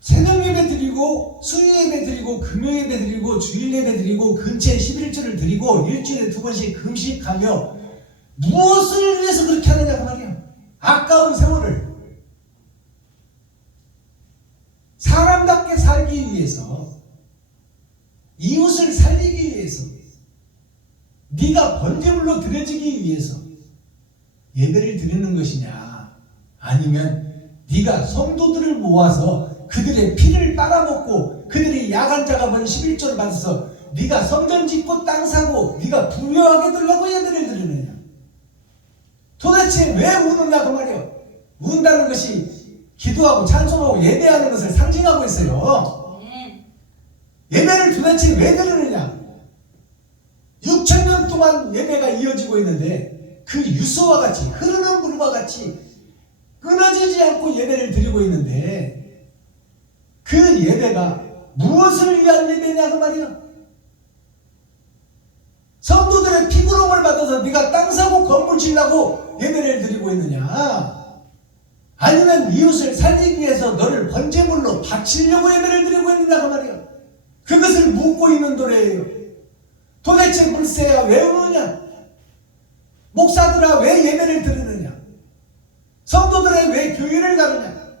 새벽 예배 드리고 수요 예배 드리고 금요 예배 드리고 주일 예배 드리고 근처에 11조를 드리고 일주일에 2번씩 금식하며 무엇을 위해서 그렇게 하느냐고 말이야. 아까운 세월을 사람답게 살기 위해서, 이웃을 살리기 위해서, 네가 번제물로 드려지기 위해서 예배를 드리는 것이냐, 아니면 네가 성도들을 모아서 그들의 피를 빨아먹고 그들이 야간 자가번 11조를 받아서 네가 성전 짓고 땅 사고 네가 부유하게 되려고 예배를 드리느냐. 도대체 왜 우느냐 그 말이에요. 운다는 것이 기도하고 찬송하고 예배하는 것을 상징하고 있어요. 예배를 도대체 왜 드리느냐. 6,000년 동안 예배가 이어지고 있는데 그 유서와 같이, 흐르는 물과 같이 끊어지지 않고 예배를 드리고 있는데, 그 예배가 무엇을 위한 예배냐 그 말이야. 성도들의 피부름을 받아서 네가 땅 사고 건물 지려고 예배를 드리고 있느냐, 아니면 이웃을 살리기 위해서 너를 번제물로 바치려고 예배를 드리고 있느냐 그 말이야. 그것을 묻고 있는 노래예요. 도대체 물새야 왜 우느냐, 목사들아 왜 예배를 드리느냐, 성도들아 왜 교회를 가느냐,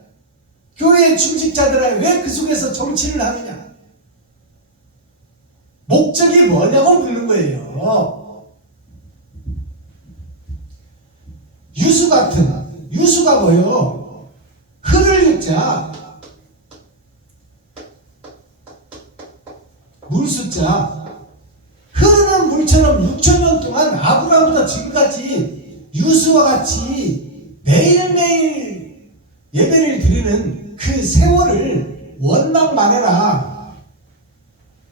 교회의 중직자들아 왜 그 속에서 정치를 하느냐, 목적이 뭐냐고 묻는 거예요. 유수 같은, 유수가 뭐예요? 흐를 유자, 물수자, 흐르는 물처럼 6,000년 동안 아브라함부터 지금까지 유수와 같이 매일매일 예배를 드리는 그 세월을 원망 말해라.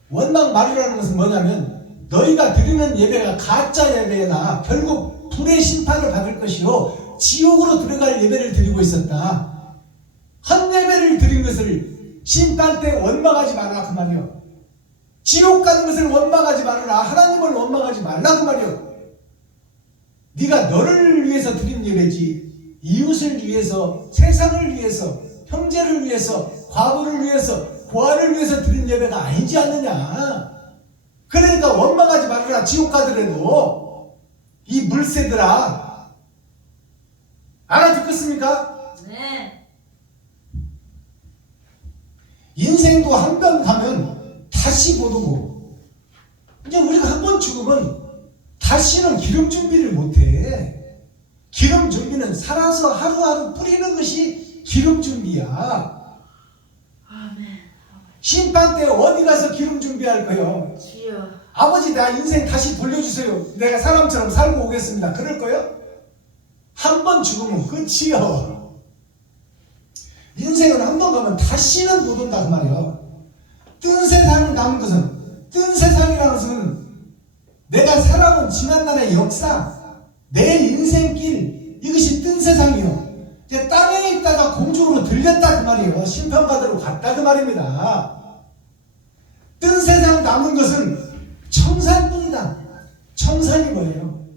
원망 말이라는 것은 뭐냐면 너희가 드리는 예배가 가짜 예배나 결국 불의 심판을 받을 것이요 지옥으로 들어갈 예배를 드리고 있었다. 헛 예배를 드린 것을 심판 때 원망하지 말라 그 말이요. 지옥 가는 것을 원망하지 말라, 하나님을 원망하지 말라 그 말이요. 네가 너를 위해서 드린 예배지 이웃을 위해서, 세상을 위해서, 형제를 위해서, 과부를 위해서, 고아를 위해서 드린 예배가 아니지 않느냐. 그러니까 원망하지 말아라. 지옥 가더라도. 이 물새들아, 알아듣겠습니까? 네. 인생도 한 번 가면 다시 못 오고, 이제 우리가 한 번 죽으면 다시는 기름 준비를 못해. 기름 준비는 살아서 하루하루 뿌리는 것이 기름 준비야. 아멘. 심판 때 어디 가서 기름 준비할 거요? 주여. 아버지 나 인생 다시 돌려주세요. 내가 사람처럼 살고 오겠습니다. 그럴 거요? 한 번 죽으면 끝이요. 인생은 한 번 가면 다시는 못 온다 그 말이요. 뜬 세상 남은 것은, 뜬 세상이라는 것은 내가 살아온 지난날의 역사, 내 인생길, 이것이 뜬 세상이요. 이제 땅에 있다가 공중으로 들렸다 그 말이에요. 심판받으러 갔다 그 말입니다. 뜬 세상 남은 것은 청산뿐이다. 청산이 뭐예요?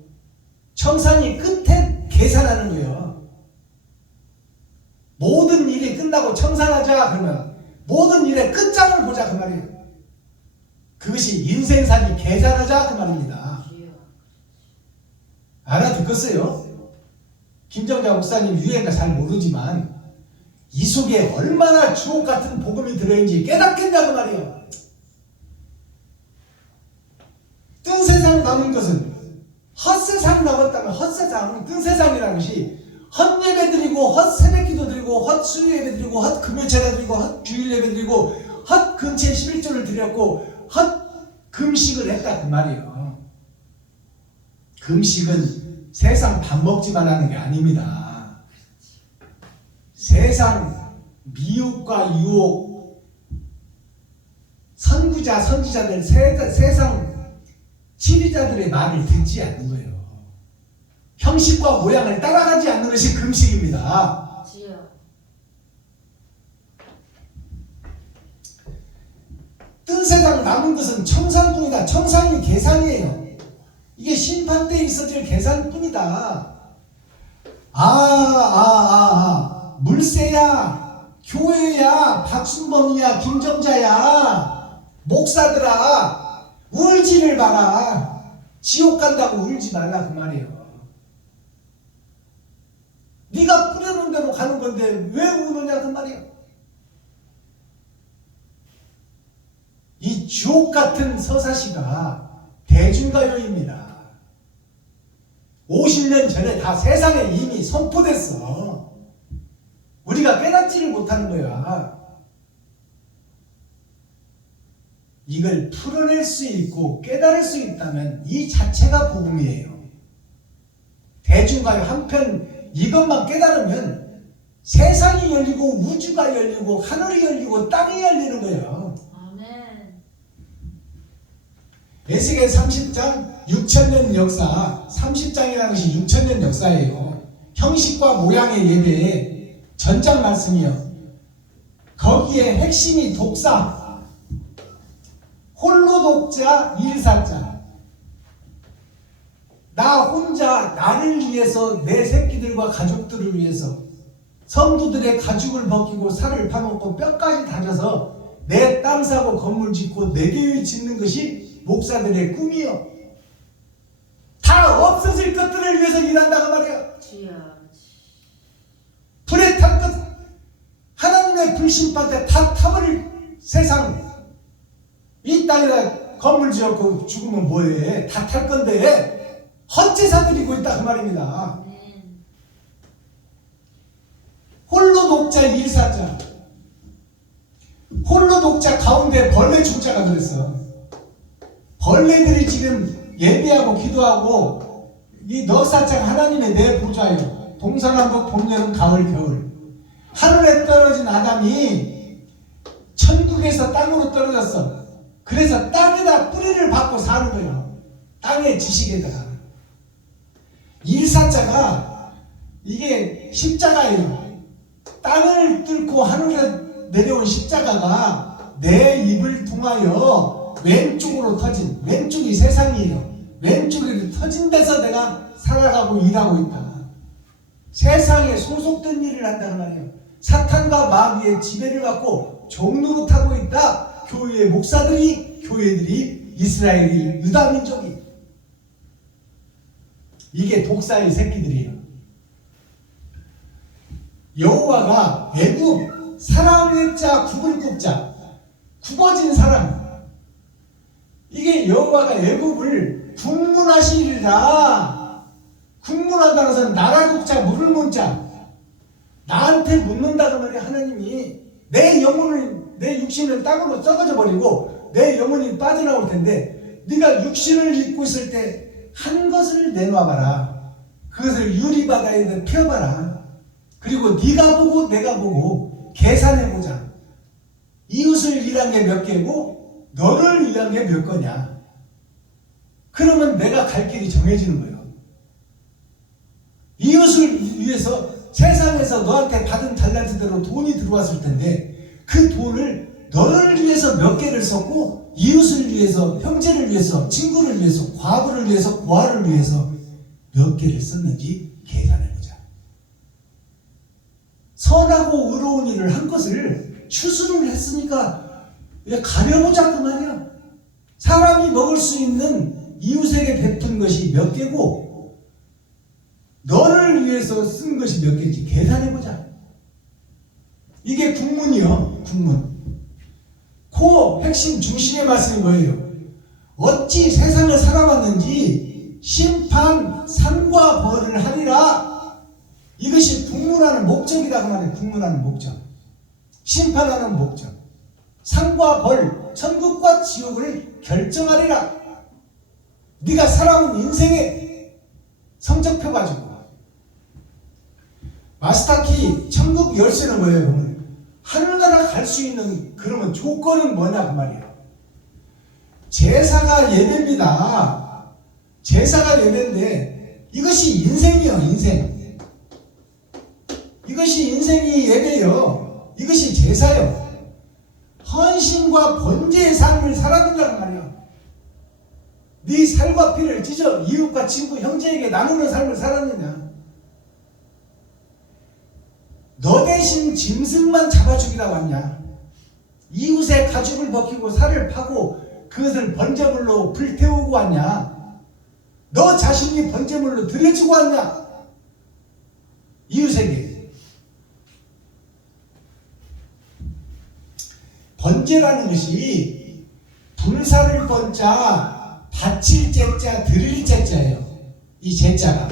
청산이 끝에 계산하는 거예요. 모든 일이 끝나고 청산하자 그러면 모든 일의 끝장을 보자 그 말이에요. 그것이 인생살이 계산하자 그 말입니다. 알아듣겠어요? 김정자 목사님 유행가 잘 모르지만 이 속에 얼마나 주옥 같은 복음이 들어있는지 깨닫겠냐 그 말이에요. 뜬 세상 남은 것은 헛세상 남았다면 헛세상, 뜬 세상이라는 것이 헛 예배 드리고 헛 새벽 기도 드리고 헛 수요 예배 드리고 헛 금요 제사 드리고 헛 주일 예배 드리고 헛 근처에 11조를 드렸고 헛 금식을 했다 그 말이에요. 금식은 세상 밥 먹지만 하는 게 아닙니다. 세상 미혹과 유혹, 선구자, 선지자들, 세상 지리자들의 말을 듣지 않는 거예요. 형식과 모양을 따라가지 않는 것이 금식입니다. 주여. 뜬 세상 남은 것은 청산뿐이다. 청산이 계산이에요. 이게 심판 때에 있어질 계산뿐이다. 물새야, 교회야, 박순범이야, 김정자야, 목사들아, 울지를 마라. 지옥 간다고 울지 말라 그 말이에요. 네가 뿌려놓은 대로 가는 건데 왜 우느냐 그 말이에요. 이 주옥 같은 서사시가 대중가요입니다. 50년 전에 다 세상에 이미 선포됐어. 우리가 깨닫지를 못하는 거야. 이걸 풀어낼 수 있고 깨달을 수 있다면 이 자체가 복음이에요. 대중가요 한편 이것만 깨달으면 세상이 열리고 우주가 열리고 하늘이 열리고 땅이 열리는 거예요. 아멘. 에스겔 30장 6,000년 역사, 30장이라는 것이 6,000년 역사예요. 형식과 모양의 예배에 전장 말씀이요. 거기에 핵심이 독사, 홀로 독자, 일사자. 나 혼자 나를 위해서 내 새끼들과 가족들을 위해서 성도들의 가죽을 벗기고 살을 파먹고 뼈까지 다져서 내 땅 사고 건물 짓고 내 교회 짓는 것이 목사들의 꿈이요. 다 없어질 것들을 위해서 일한다고 말이야. 주여. 불에 탄 것, 하나님의 불심판 때 다 타버릴 세상. 이 땅에다 건물 지었고 죽으면 뭐해? 다 탈 건데 헛제사 드리고 있다 그 말입니다. 아멘. 홀로 독자 일사자. 홀로 독자 가운데 벌레 중자가 들었어. 벌레들이 지금 예배하고 기도하고 이 넉사장 하나님의 내 보좌요. 동서남북 봄 여름 가을 겨울. 하늘에 떨어진 아담이 천국에서 땅으로 떨어졌어. 그래서 땅에다 뿌리를 받고 사는 거예요. 땅의 지식에다가. 일사자가 이게 십자가예요. 땅을 뚫고 하늘에 내려온 십자가가 내 입을 통하여 왼쪽으로 터진, 왼쪽이 세상이에요. 왼쪽으로 터진 데서 내가 살아가고 일하고 있다. 세상에 소속된 일을 한다는 말이에요. 사탄과 마귀의 지배를 받고 종노릇하고 있다. 교회의 목사들이, 교회들이, 이스라엘이, 유다민족이. 이게 독사의 새끼들이에요. 여호와가 애굽 사랑의 자 구불국자, 굽어진 사람. 이게 여호와가 애굽을 국문하시리라. 국문한다는 것은 나라국자, 물을 문자. 나한테 묻는다는 말이야. 하나님이 내 영혼을, 내 육신을 땅으로 썩어져 버리고 내 영혼이 빠져나올 텐데 네가 육신을 입고 있을 때 한 것을 내놔봐라. 그것을 유리바다에 펴봐라. 그리고 네가 보고 내가 보고 계산해보자. 이웃을 위한 게 몇 개고 너를 위한 게 몇 거냐. 그러면 내가 갈 길이 정해지는 거예요. 이웃을 위해서 세상에서 너한테 받은 달란트대로 돈이 들어왔을 텐데 그 돈을 너를 위해서 몇 개를 썼고 이웃을 위해서, 형제를 위해서, 친구를 위해서, 과부를 위해서, 고아를 위해서 몇 개를 썼는지 계산해보자. 선하고 의로운 일을 한 것을 추수를 했으니까 가려보자 그 말이야. 사람이 먹을 수 있는 이웃에게 베푼 것이 몇 개고 너를 위해서 쓴 것이 몇 개인지 계산해보자. 이게 국문이요. 국문. 그 핵심 중심의 말씀이 뭐예요? 어찌 세상을 살아왔는지 심판, 상과 벌을 하리라. 이것이 국문하는 목적이라고 말해요. 국문하는 목적. 심판하는 목적. 상과 벌, 천국과 지옥을 결정하리라. 네가 살아온 인생에 성적표 가지고. 마스터키 천국 열쇠는 뭐예요? 그러면 하늘나라 갈 수 있는 그러면 조건은 뭐냐 그 말이에요. 제사가 예배입니다. 제사가 예배인데 이것이 인생이요, 인생. 이것이 인생이 예배요. 이것이 제사요. 헌신과 번제의 삶을 살아준다는 말이에요. 네 살과 피를 찢어 이웃과 친구, 형제에게 나누는 삶을 살았느냐? 너 대신 짐승만 잡아 죽이라고 하냐? 이웃의 가죽을 벗기고 살을 파고 그것을 번제물로 불태우고 왔냐? 너 자신이 번제물로 드려주고 왔냐? 이웃에게. 번제라는 것이 불사를 번자, 바칠 제자, 드릴 제자예요. 이 제자가.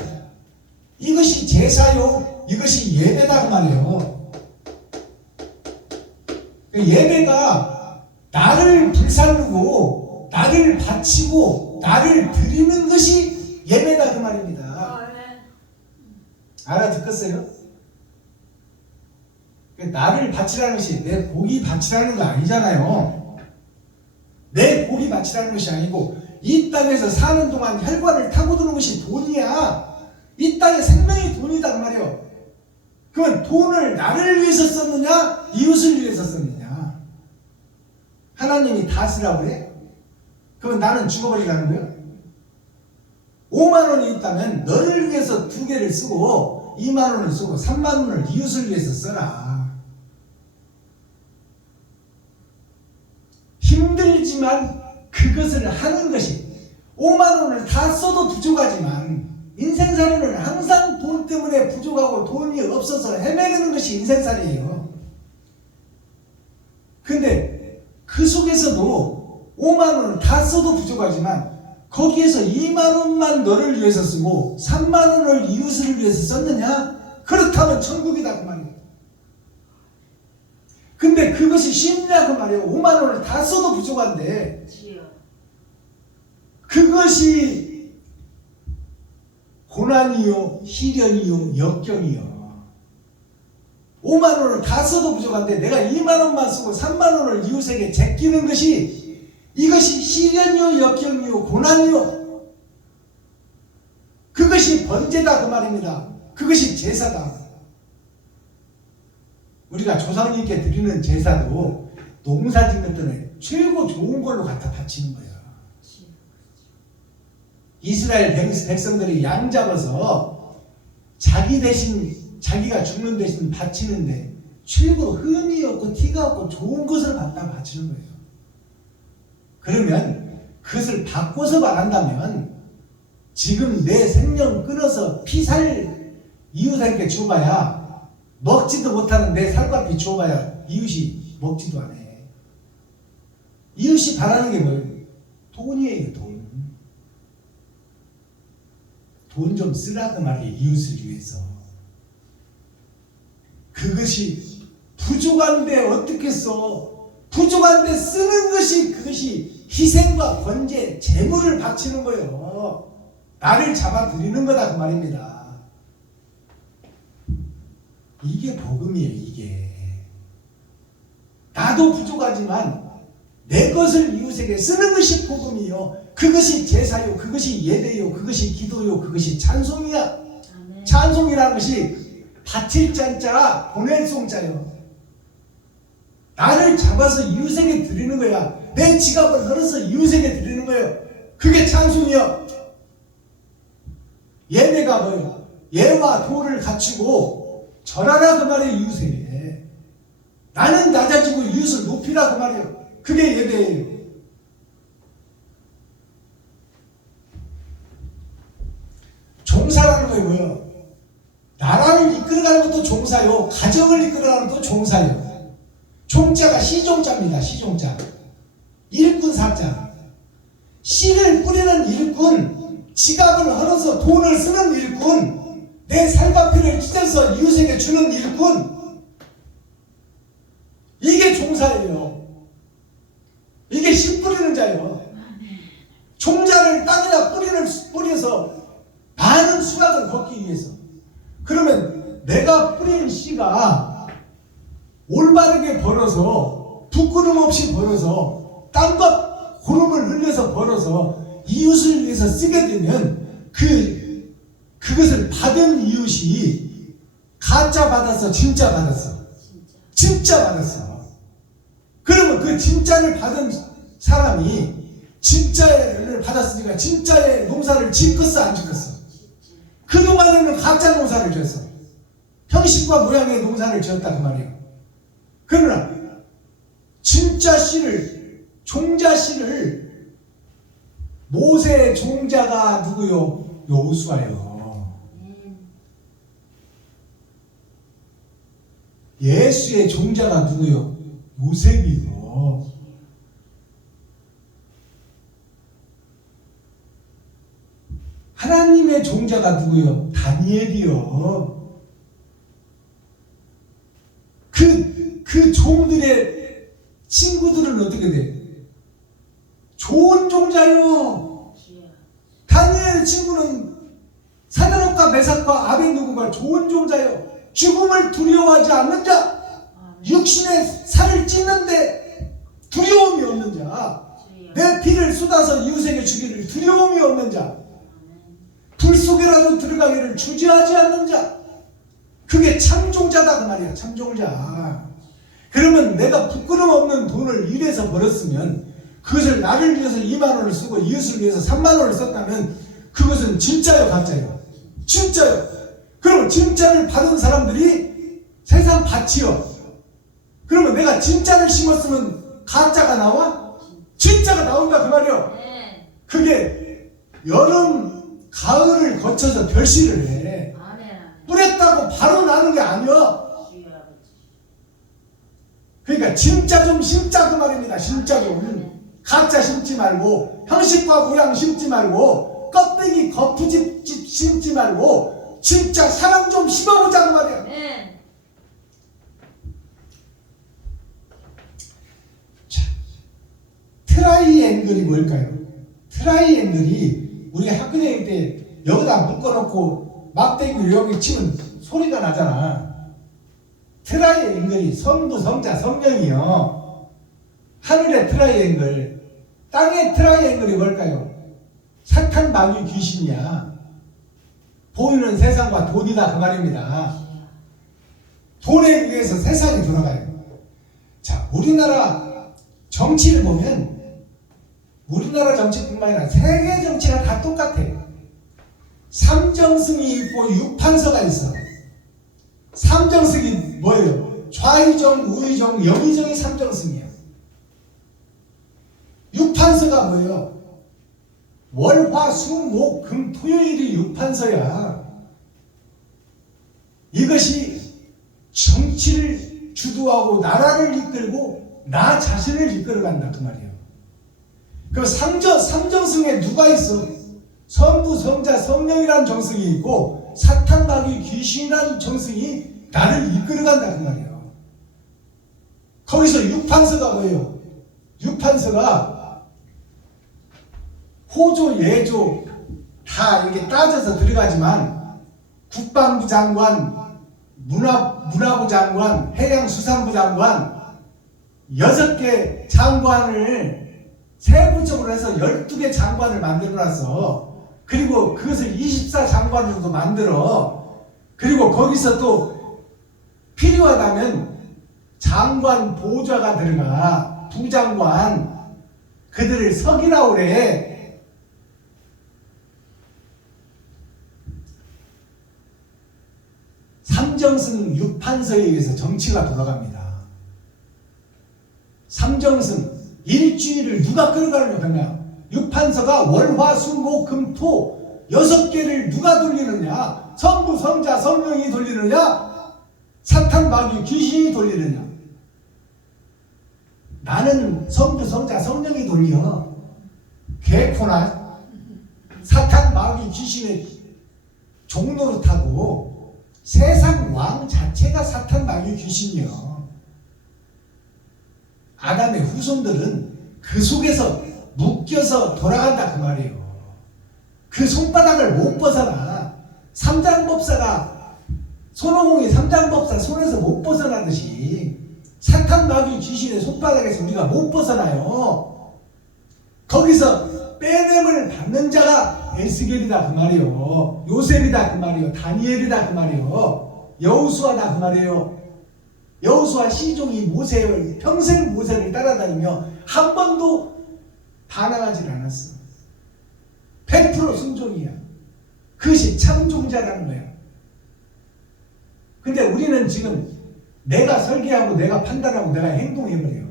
이것이 제사요. 이것이 예배다 그 말이에요. 예배가 나를 불살르고 나를 바치고 나를 드리는 것이 예배다 그 말입니다. 알아듣겠어요? 나를 바치라는 것이 내 고기 바치라는 거 아니잖아요. 내 고기 바치라는 것이 아니고 이 땅에서 사는 동안 혈관을 타고드는 것이 돈이야. 이 땅의 생명이 돈이다 그 말이에요. 그러면 돈을 나를 위해서 썼느냐 이웃을 위해서 썼느냐? 하나님이 다 쓰라고 그래? 그러면 나는 죽어버리라는 거예요? 5만 원이 있다면 너를 위해서 2개를 쓰고 2만 원을 쓰고 3만 원을 이웃을 위해서 써라. 힘들지만 그것을 하는 것이 5만 원을 다 써도 부족하지만 인생살이는 항상 돈 때문에 부족하고 돈이 없어서 헤매는 것이 인생살이에요. 근데 그 속에서도 5만 원을 다 써도 부족하지만 거기에서 2만 원만 너를 위해서 쓰고 3만 원을 이웃을 위해서 썼느냐? 그렇다면 천국이다 그 말이에요. 근데 그것이 쉽냐 그 말이에요. 5만 원을 다 써도 부족한데 그것이 고난이요, 시련이요, 역경이요. 5만 원을 다 써도 부족한데 내가 2만 원만 쓰고 3만 원을 이웃에게 제끼는 것이 이것이 시련이요, 역경이요, 고난이요. 그것이 번제다 그 말입니다. 그것이 제사다. 우리가 조상님께 드리는 제사도 농사 짓는 때는 최고 좋은 걸로 갖다 바치는 거예요. 이스라엘 백성들이 양 잡아서 자기 대신 자기가 죽는 대신 바치는데 최고 흠이 없고 티가 없고 좋은 것을 갖다 바치는 거예요. 그러면 그것을 바꿔서 말한다면 지금 내 생명 끊어서 피살 이웃에게 줘봐야 먹지도 못하는 내 살과 피 줘봐야 이웃이 먹지도 않아. 이웃이 바라는 게 뭐예요? 돈이에요. 돈 좀 쓰라 그 말이에요. 이웃을 위해서. 그것이 부족한데 어떻게 써? 부족한데 쓰는 것이 그것이 희생과 번제, 재물을 바치는 거예요. 나를 잡아들이는 거다 그 말입니다. 이게 복음이에요. 이게 나도 부족하지만 내 것을 이웃에게 쓰는 것이 복음이요. 그것이 제사요. 그것이 예배요. 그것이 기도요. 그것이 찬송이야. 아멘. 찬송이라는 것이 바칠 잔자 보낼 송자요. 나를 잡아서 이웃에게 드리는 거야. 내 지갑을 헐어서 이웃에게 드리는 거예요. 그게 찬송이요. 예배가 뭐예요? 예와 도를 갖추고 절하라 그 말이에요. 이웃에게. 나는 낮아지고 이웃을 높이라 그 말이에요. 그게 예배예요. 종사라는 거예요. 뭐예요? 나라를 이끌어가는 것도 종사요. 가정을 이끌어가는 것도 종사요. 종자가 시종자입니다. 시종자. 일꾼 사자. 씨를 뿌리는 일꾼, 지갑을 헐어서 돈을 쓰는 일꾼, 내 살과 피를 찢어서 이웃에게 주는 일꾼. 이게 종사예요. 이게 씨 뿌리는 자예요. 종자를 땅에다 뿌려서 많은 수확 내가 올바르게 벌어서 부끄럼 없이 벌어서 땀과 고름을 흘려서 벌어서 이웃을 위해서 쓰게 되면 그것을 받은 이웃이 가짜 받았어, 진짜 받았어? 진짜 받았어. 그러면 그 진짜를 받은 사람이 진짜를 받았으니까 진짜의 농사를 짓겠어, 안 짓겠어? 그동안에는 가짜 농사를 지었어. 형식과 모양의 농사를 지었다 그 말이에요. 그러나 진짜 씨를, 종자 씨를, 모세의 종자가 누구요? 여호수아요. 예수의 종자가 누구요? 요셉이요. 하나님의 종자가 누구요? 다니엘이요. 그 종들의 친구들은 어떻게 돼? 좋은 종자요. 다니엘 친구는 사드락과 메삭과 아벤누고가 좋은 종자요. 죽음을 두려워하지 않는 자, 육신의 살을 찢는데 두려움이 없는 자, 내 피를 쏟아서 이웃에게 주기를 두려움이 없는 자, 불 속에라도 들어가기를 주저하지 않는 자, 그게 참종자다 그 말이야. 참종자. 그러면 내가 부끄럼 없는 돈을 일해서 벌었으면 그것을 나를 위해서 2만 원을 쓰고 이웃을 위해서 3만 원을 썼다면 그것은 진짜요, 가짜요? 진짜요. 그럼 진짜를 받은 사람들이 세상 밭이요. 그러면 내가 진짜를 심었으면 가짜가 나와? 진짜가 나온다 그 말이요. 그게 여름, 가을을 거쳐서 결실을 해. 뿌렸다고 바로 나는 게 아니야. 그러니까 진짜 좀 심자 그 말입니다. 진짜 좀. 가짜 심지 말고, 형식과 모양 심지 말고, 껍데기 거푸집 심지 말고, 진짜 사랑 좀 심어보자 그 말이야. 자, 트라이앵글이 뭘까요? 트라이앵글이 우리 학교 다닐 때 여기다 묶어놓고 막대기로 여기 치면 소리가 나잖아. 트라이앵글이 성부, 성자, 성령이요. 하늘의 트라이앵글, 땅의 트라이앵글이 뭘까요? 사탄, 마귀, 귀신이야. 보이는 세상과 돈이다 그 말입니다. 돈에 의해서 세상이 돌아가요. 자, 우리나라 정치를 보면 우리나라 정치뿐만 아니라 세계 정치가 다 똑같아. 삼정승이 있고 육판서가 있어. 삼정승이 뭐예요? 좌의정, 우의정, 영의정이 삼정승이야. 육판서가 뭐예요? 월, 화, 수, 목, 금, 토요일이 육판서야. 이것이 정치를 주도하고 나라를 이끌고 나 자신을 이끌어간다 그 말이에요. 그 삼정승에 누가 있어? 성부, 성자, 성령이라는 정승이 있고 사탄, 마귀, 귀신이라는 정승이 나를 이끌어간다 그 말이에요. 거기서 육판서가 뭐예요? 육판서가 호조, 예조 다 이렇게 따져서 들어가지만 국방부 장관, 문화부 장관, 해양수산부 장관 6개 장관을 세부적으로 해서 12개 장관을 만들어놨어. 그리고 그것을 24장관으로도 만들어. 그리고 거기서 또 필요하다면 장관 보좌가 들어가. 부장관 그들을 석이라고 그래. 삼정승 육판서에 의해서 정치가 돌아갑니다. 삼정승 일주일을 누가 끌어가느냐 그러면 육판서가 월, 화, 수, 목, 금, 토 6개를 누가 돌리느냐? 성부, 성자, 성령이 돌리느냐? 사탄, 마귀, 귀신이 돌리느냐? 나는 성부, 성자, 성령이 돌려. 개코나 사탄, 마귀, 귀신의 종노릇하고 세상 왕 자체가 사탄, 마귀, 귀신이요. 아담의 후손들은 그 속에서 묶여서 돌아간다 그 말이에요. 그 손바닥을 못 벗어나. 삼장법사가 손오공이 삼장법사 손에서 못 벗어나듯이 사탄 마귀 귀신의 손바닥에서 우리가 못 벗어나요. 거기서 빼냄을 받는 자가 에스겔이다 그 말이요, 요셉이다 그 말이요, 다니엘이다 그 말이요, 여호수아다 그 말이에요. 여호수아 시종이 모세를 평생 모세를 따라다니며 한 번도 반항하지 않았어. 100% 순종이야. 그것이 참종자라는 거야. 근데 우리는 지금 내가 설계하고 내가 판단하고 내가 행동해버려.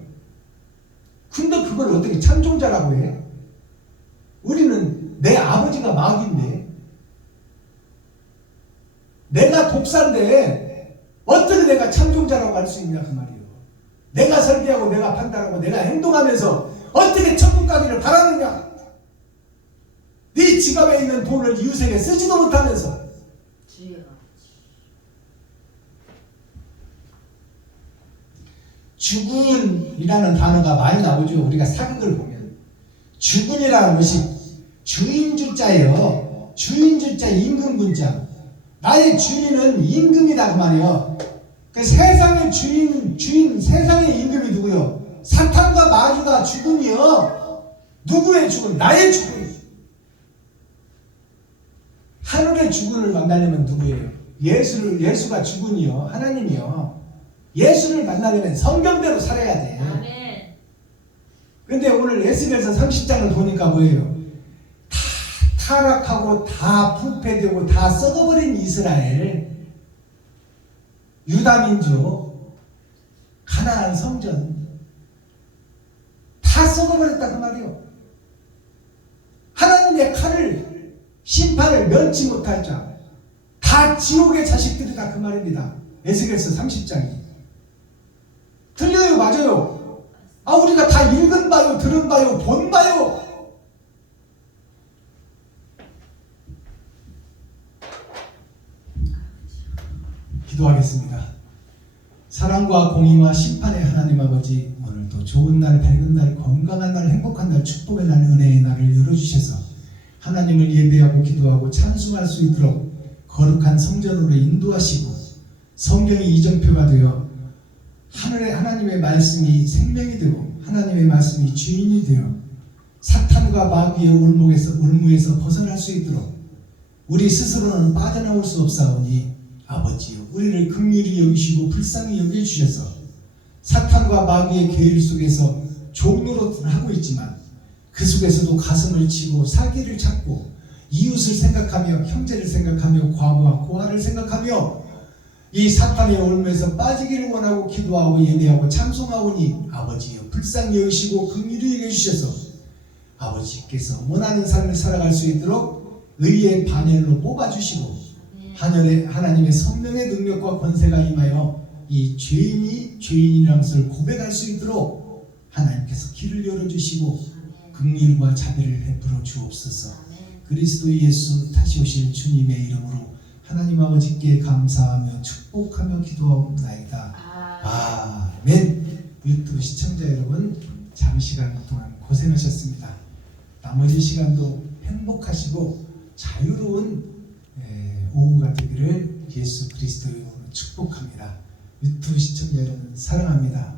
근데 그걸 어떻게 참종자라고 해? 우리는 내 아버지가 마귀인데, 내가 독사인데 어떻게 내가 참종자라고 할 수 있냐 그 말이에요. 내가 설계하고 내가 판단하고 내가 행동하면서 어떻게 천국 가기를 바라느냐. 네 지갑에 있는 돈을 이웃에게 쓰지도 못하면서. 지혜가 주군이라는 단어가 많이 나오죠. 우리가 사극을 보면 주군이라는 것이 주인주자예요. 주인주자 임금군자. 나의 주인은 임금이다 그 말이에요. 그 세상의 주인 세상의 임금이 누구요? 사탄과 마귀가 주군이요. 누구의 주군? 나의 주군. 하늘의 주군을 만나려면 누구예요? 예수가 주군이요, 하나님이요. 예수를 만나려면 성경대로 살아야 돼. 아멘. 근데 오늘 에스겔서 30장을 보니까 뭐예요? 다 타락하고 다 부패되고 다 썩어버린 이스라엘, 유다민족, 가나안 성전 다 썩어버렸다 그 말이요. 하나님의 칼을, 심판을 면치 못할 자, 다 지옥의 자식들이다 그 말입니다. 에스겔서 30장이 틀려요, 맞아요. 우리가 다 읽은 바요, 들은 바요, 본 바요. 기도하겠습니다. 사랑과 공의와 심판의 하나님 아버지, 오늘도 좋은 날, 밝은 날, 건강한 날, 행복한 날, 축복의 날, 은혜의 날을 열어주셔서 하나님을 예배하고 기도하고 찬송할 수 있도록 거룩한 성전으로 인도하시고 성경이 이정표가 되어 하늘의 하나님의 말씀이 생명이 되고 하나님의 말씀이 주인이 되어 사탄과 마귀의 올무에서 벗어날 수 있도록 우리 스스로는 빠져나올 수 없사오니 아버지요, 우리를 긍휼히 여기시고 불쌍히 여겨주셔서 사탄과 마귀의 계율 속에서 종노릇을 하고 있지만 그 속에서도 가슴을 치고 살기를 찾고 이웃을 생각하며 형제를 생각하며 과부와 고아를 생각하며 이 사탄의 올무에서 빠지기를 원하고 기도하고 예배하고 찬송하오니 아버지여, 불쌍히 여기시고 긍휼히 여겨주셔서 아버지께서 원하는 삶을 살아갈 수 있도록 의의 반열로 뽑아주시고 하나님의 성령의 능력과 권세가 임하여 이 죄인이 죄인이라는 것을 고백할 수 있도록 하나님께서 길을 열어주시고 긍휼과 자비를 베풀어 주옵소서. 그리스도 예수 다시 오실 주님의 이름으로 하나님 아버지께 감사하며 축복하며 기도하옵나이다. 아멘. 유튜브 시청자 여러분, 장시간 동안 고생하셨습니다. 나머지 시간도 행복하시고 자유로운 오후가 되기를 예수 그리스도의 이름으로 축복합니다. 유튜브 시청자 여러분 사랑합니다.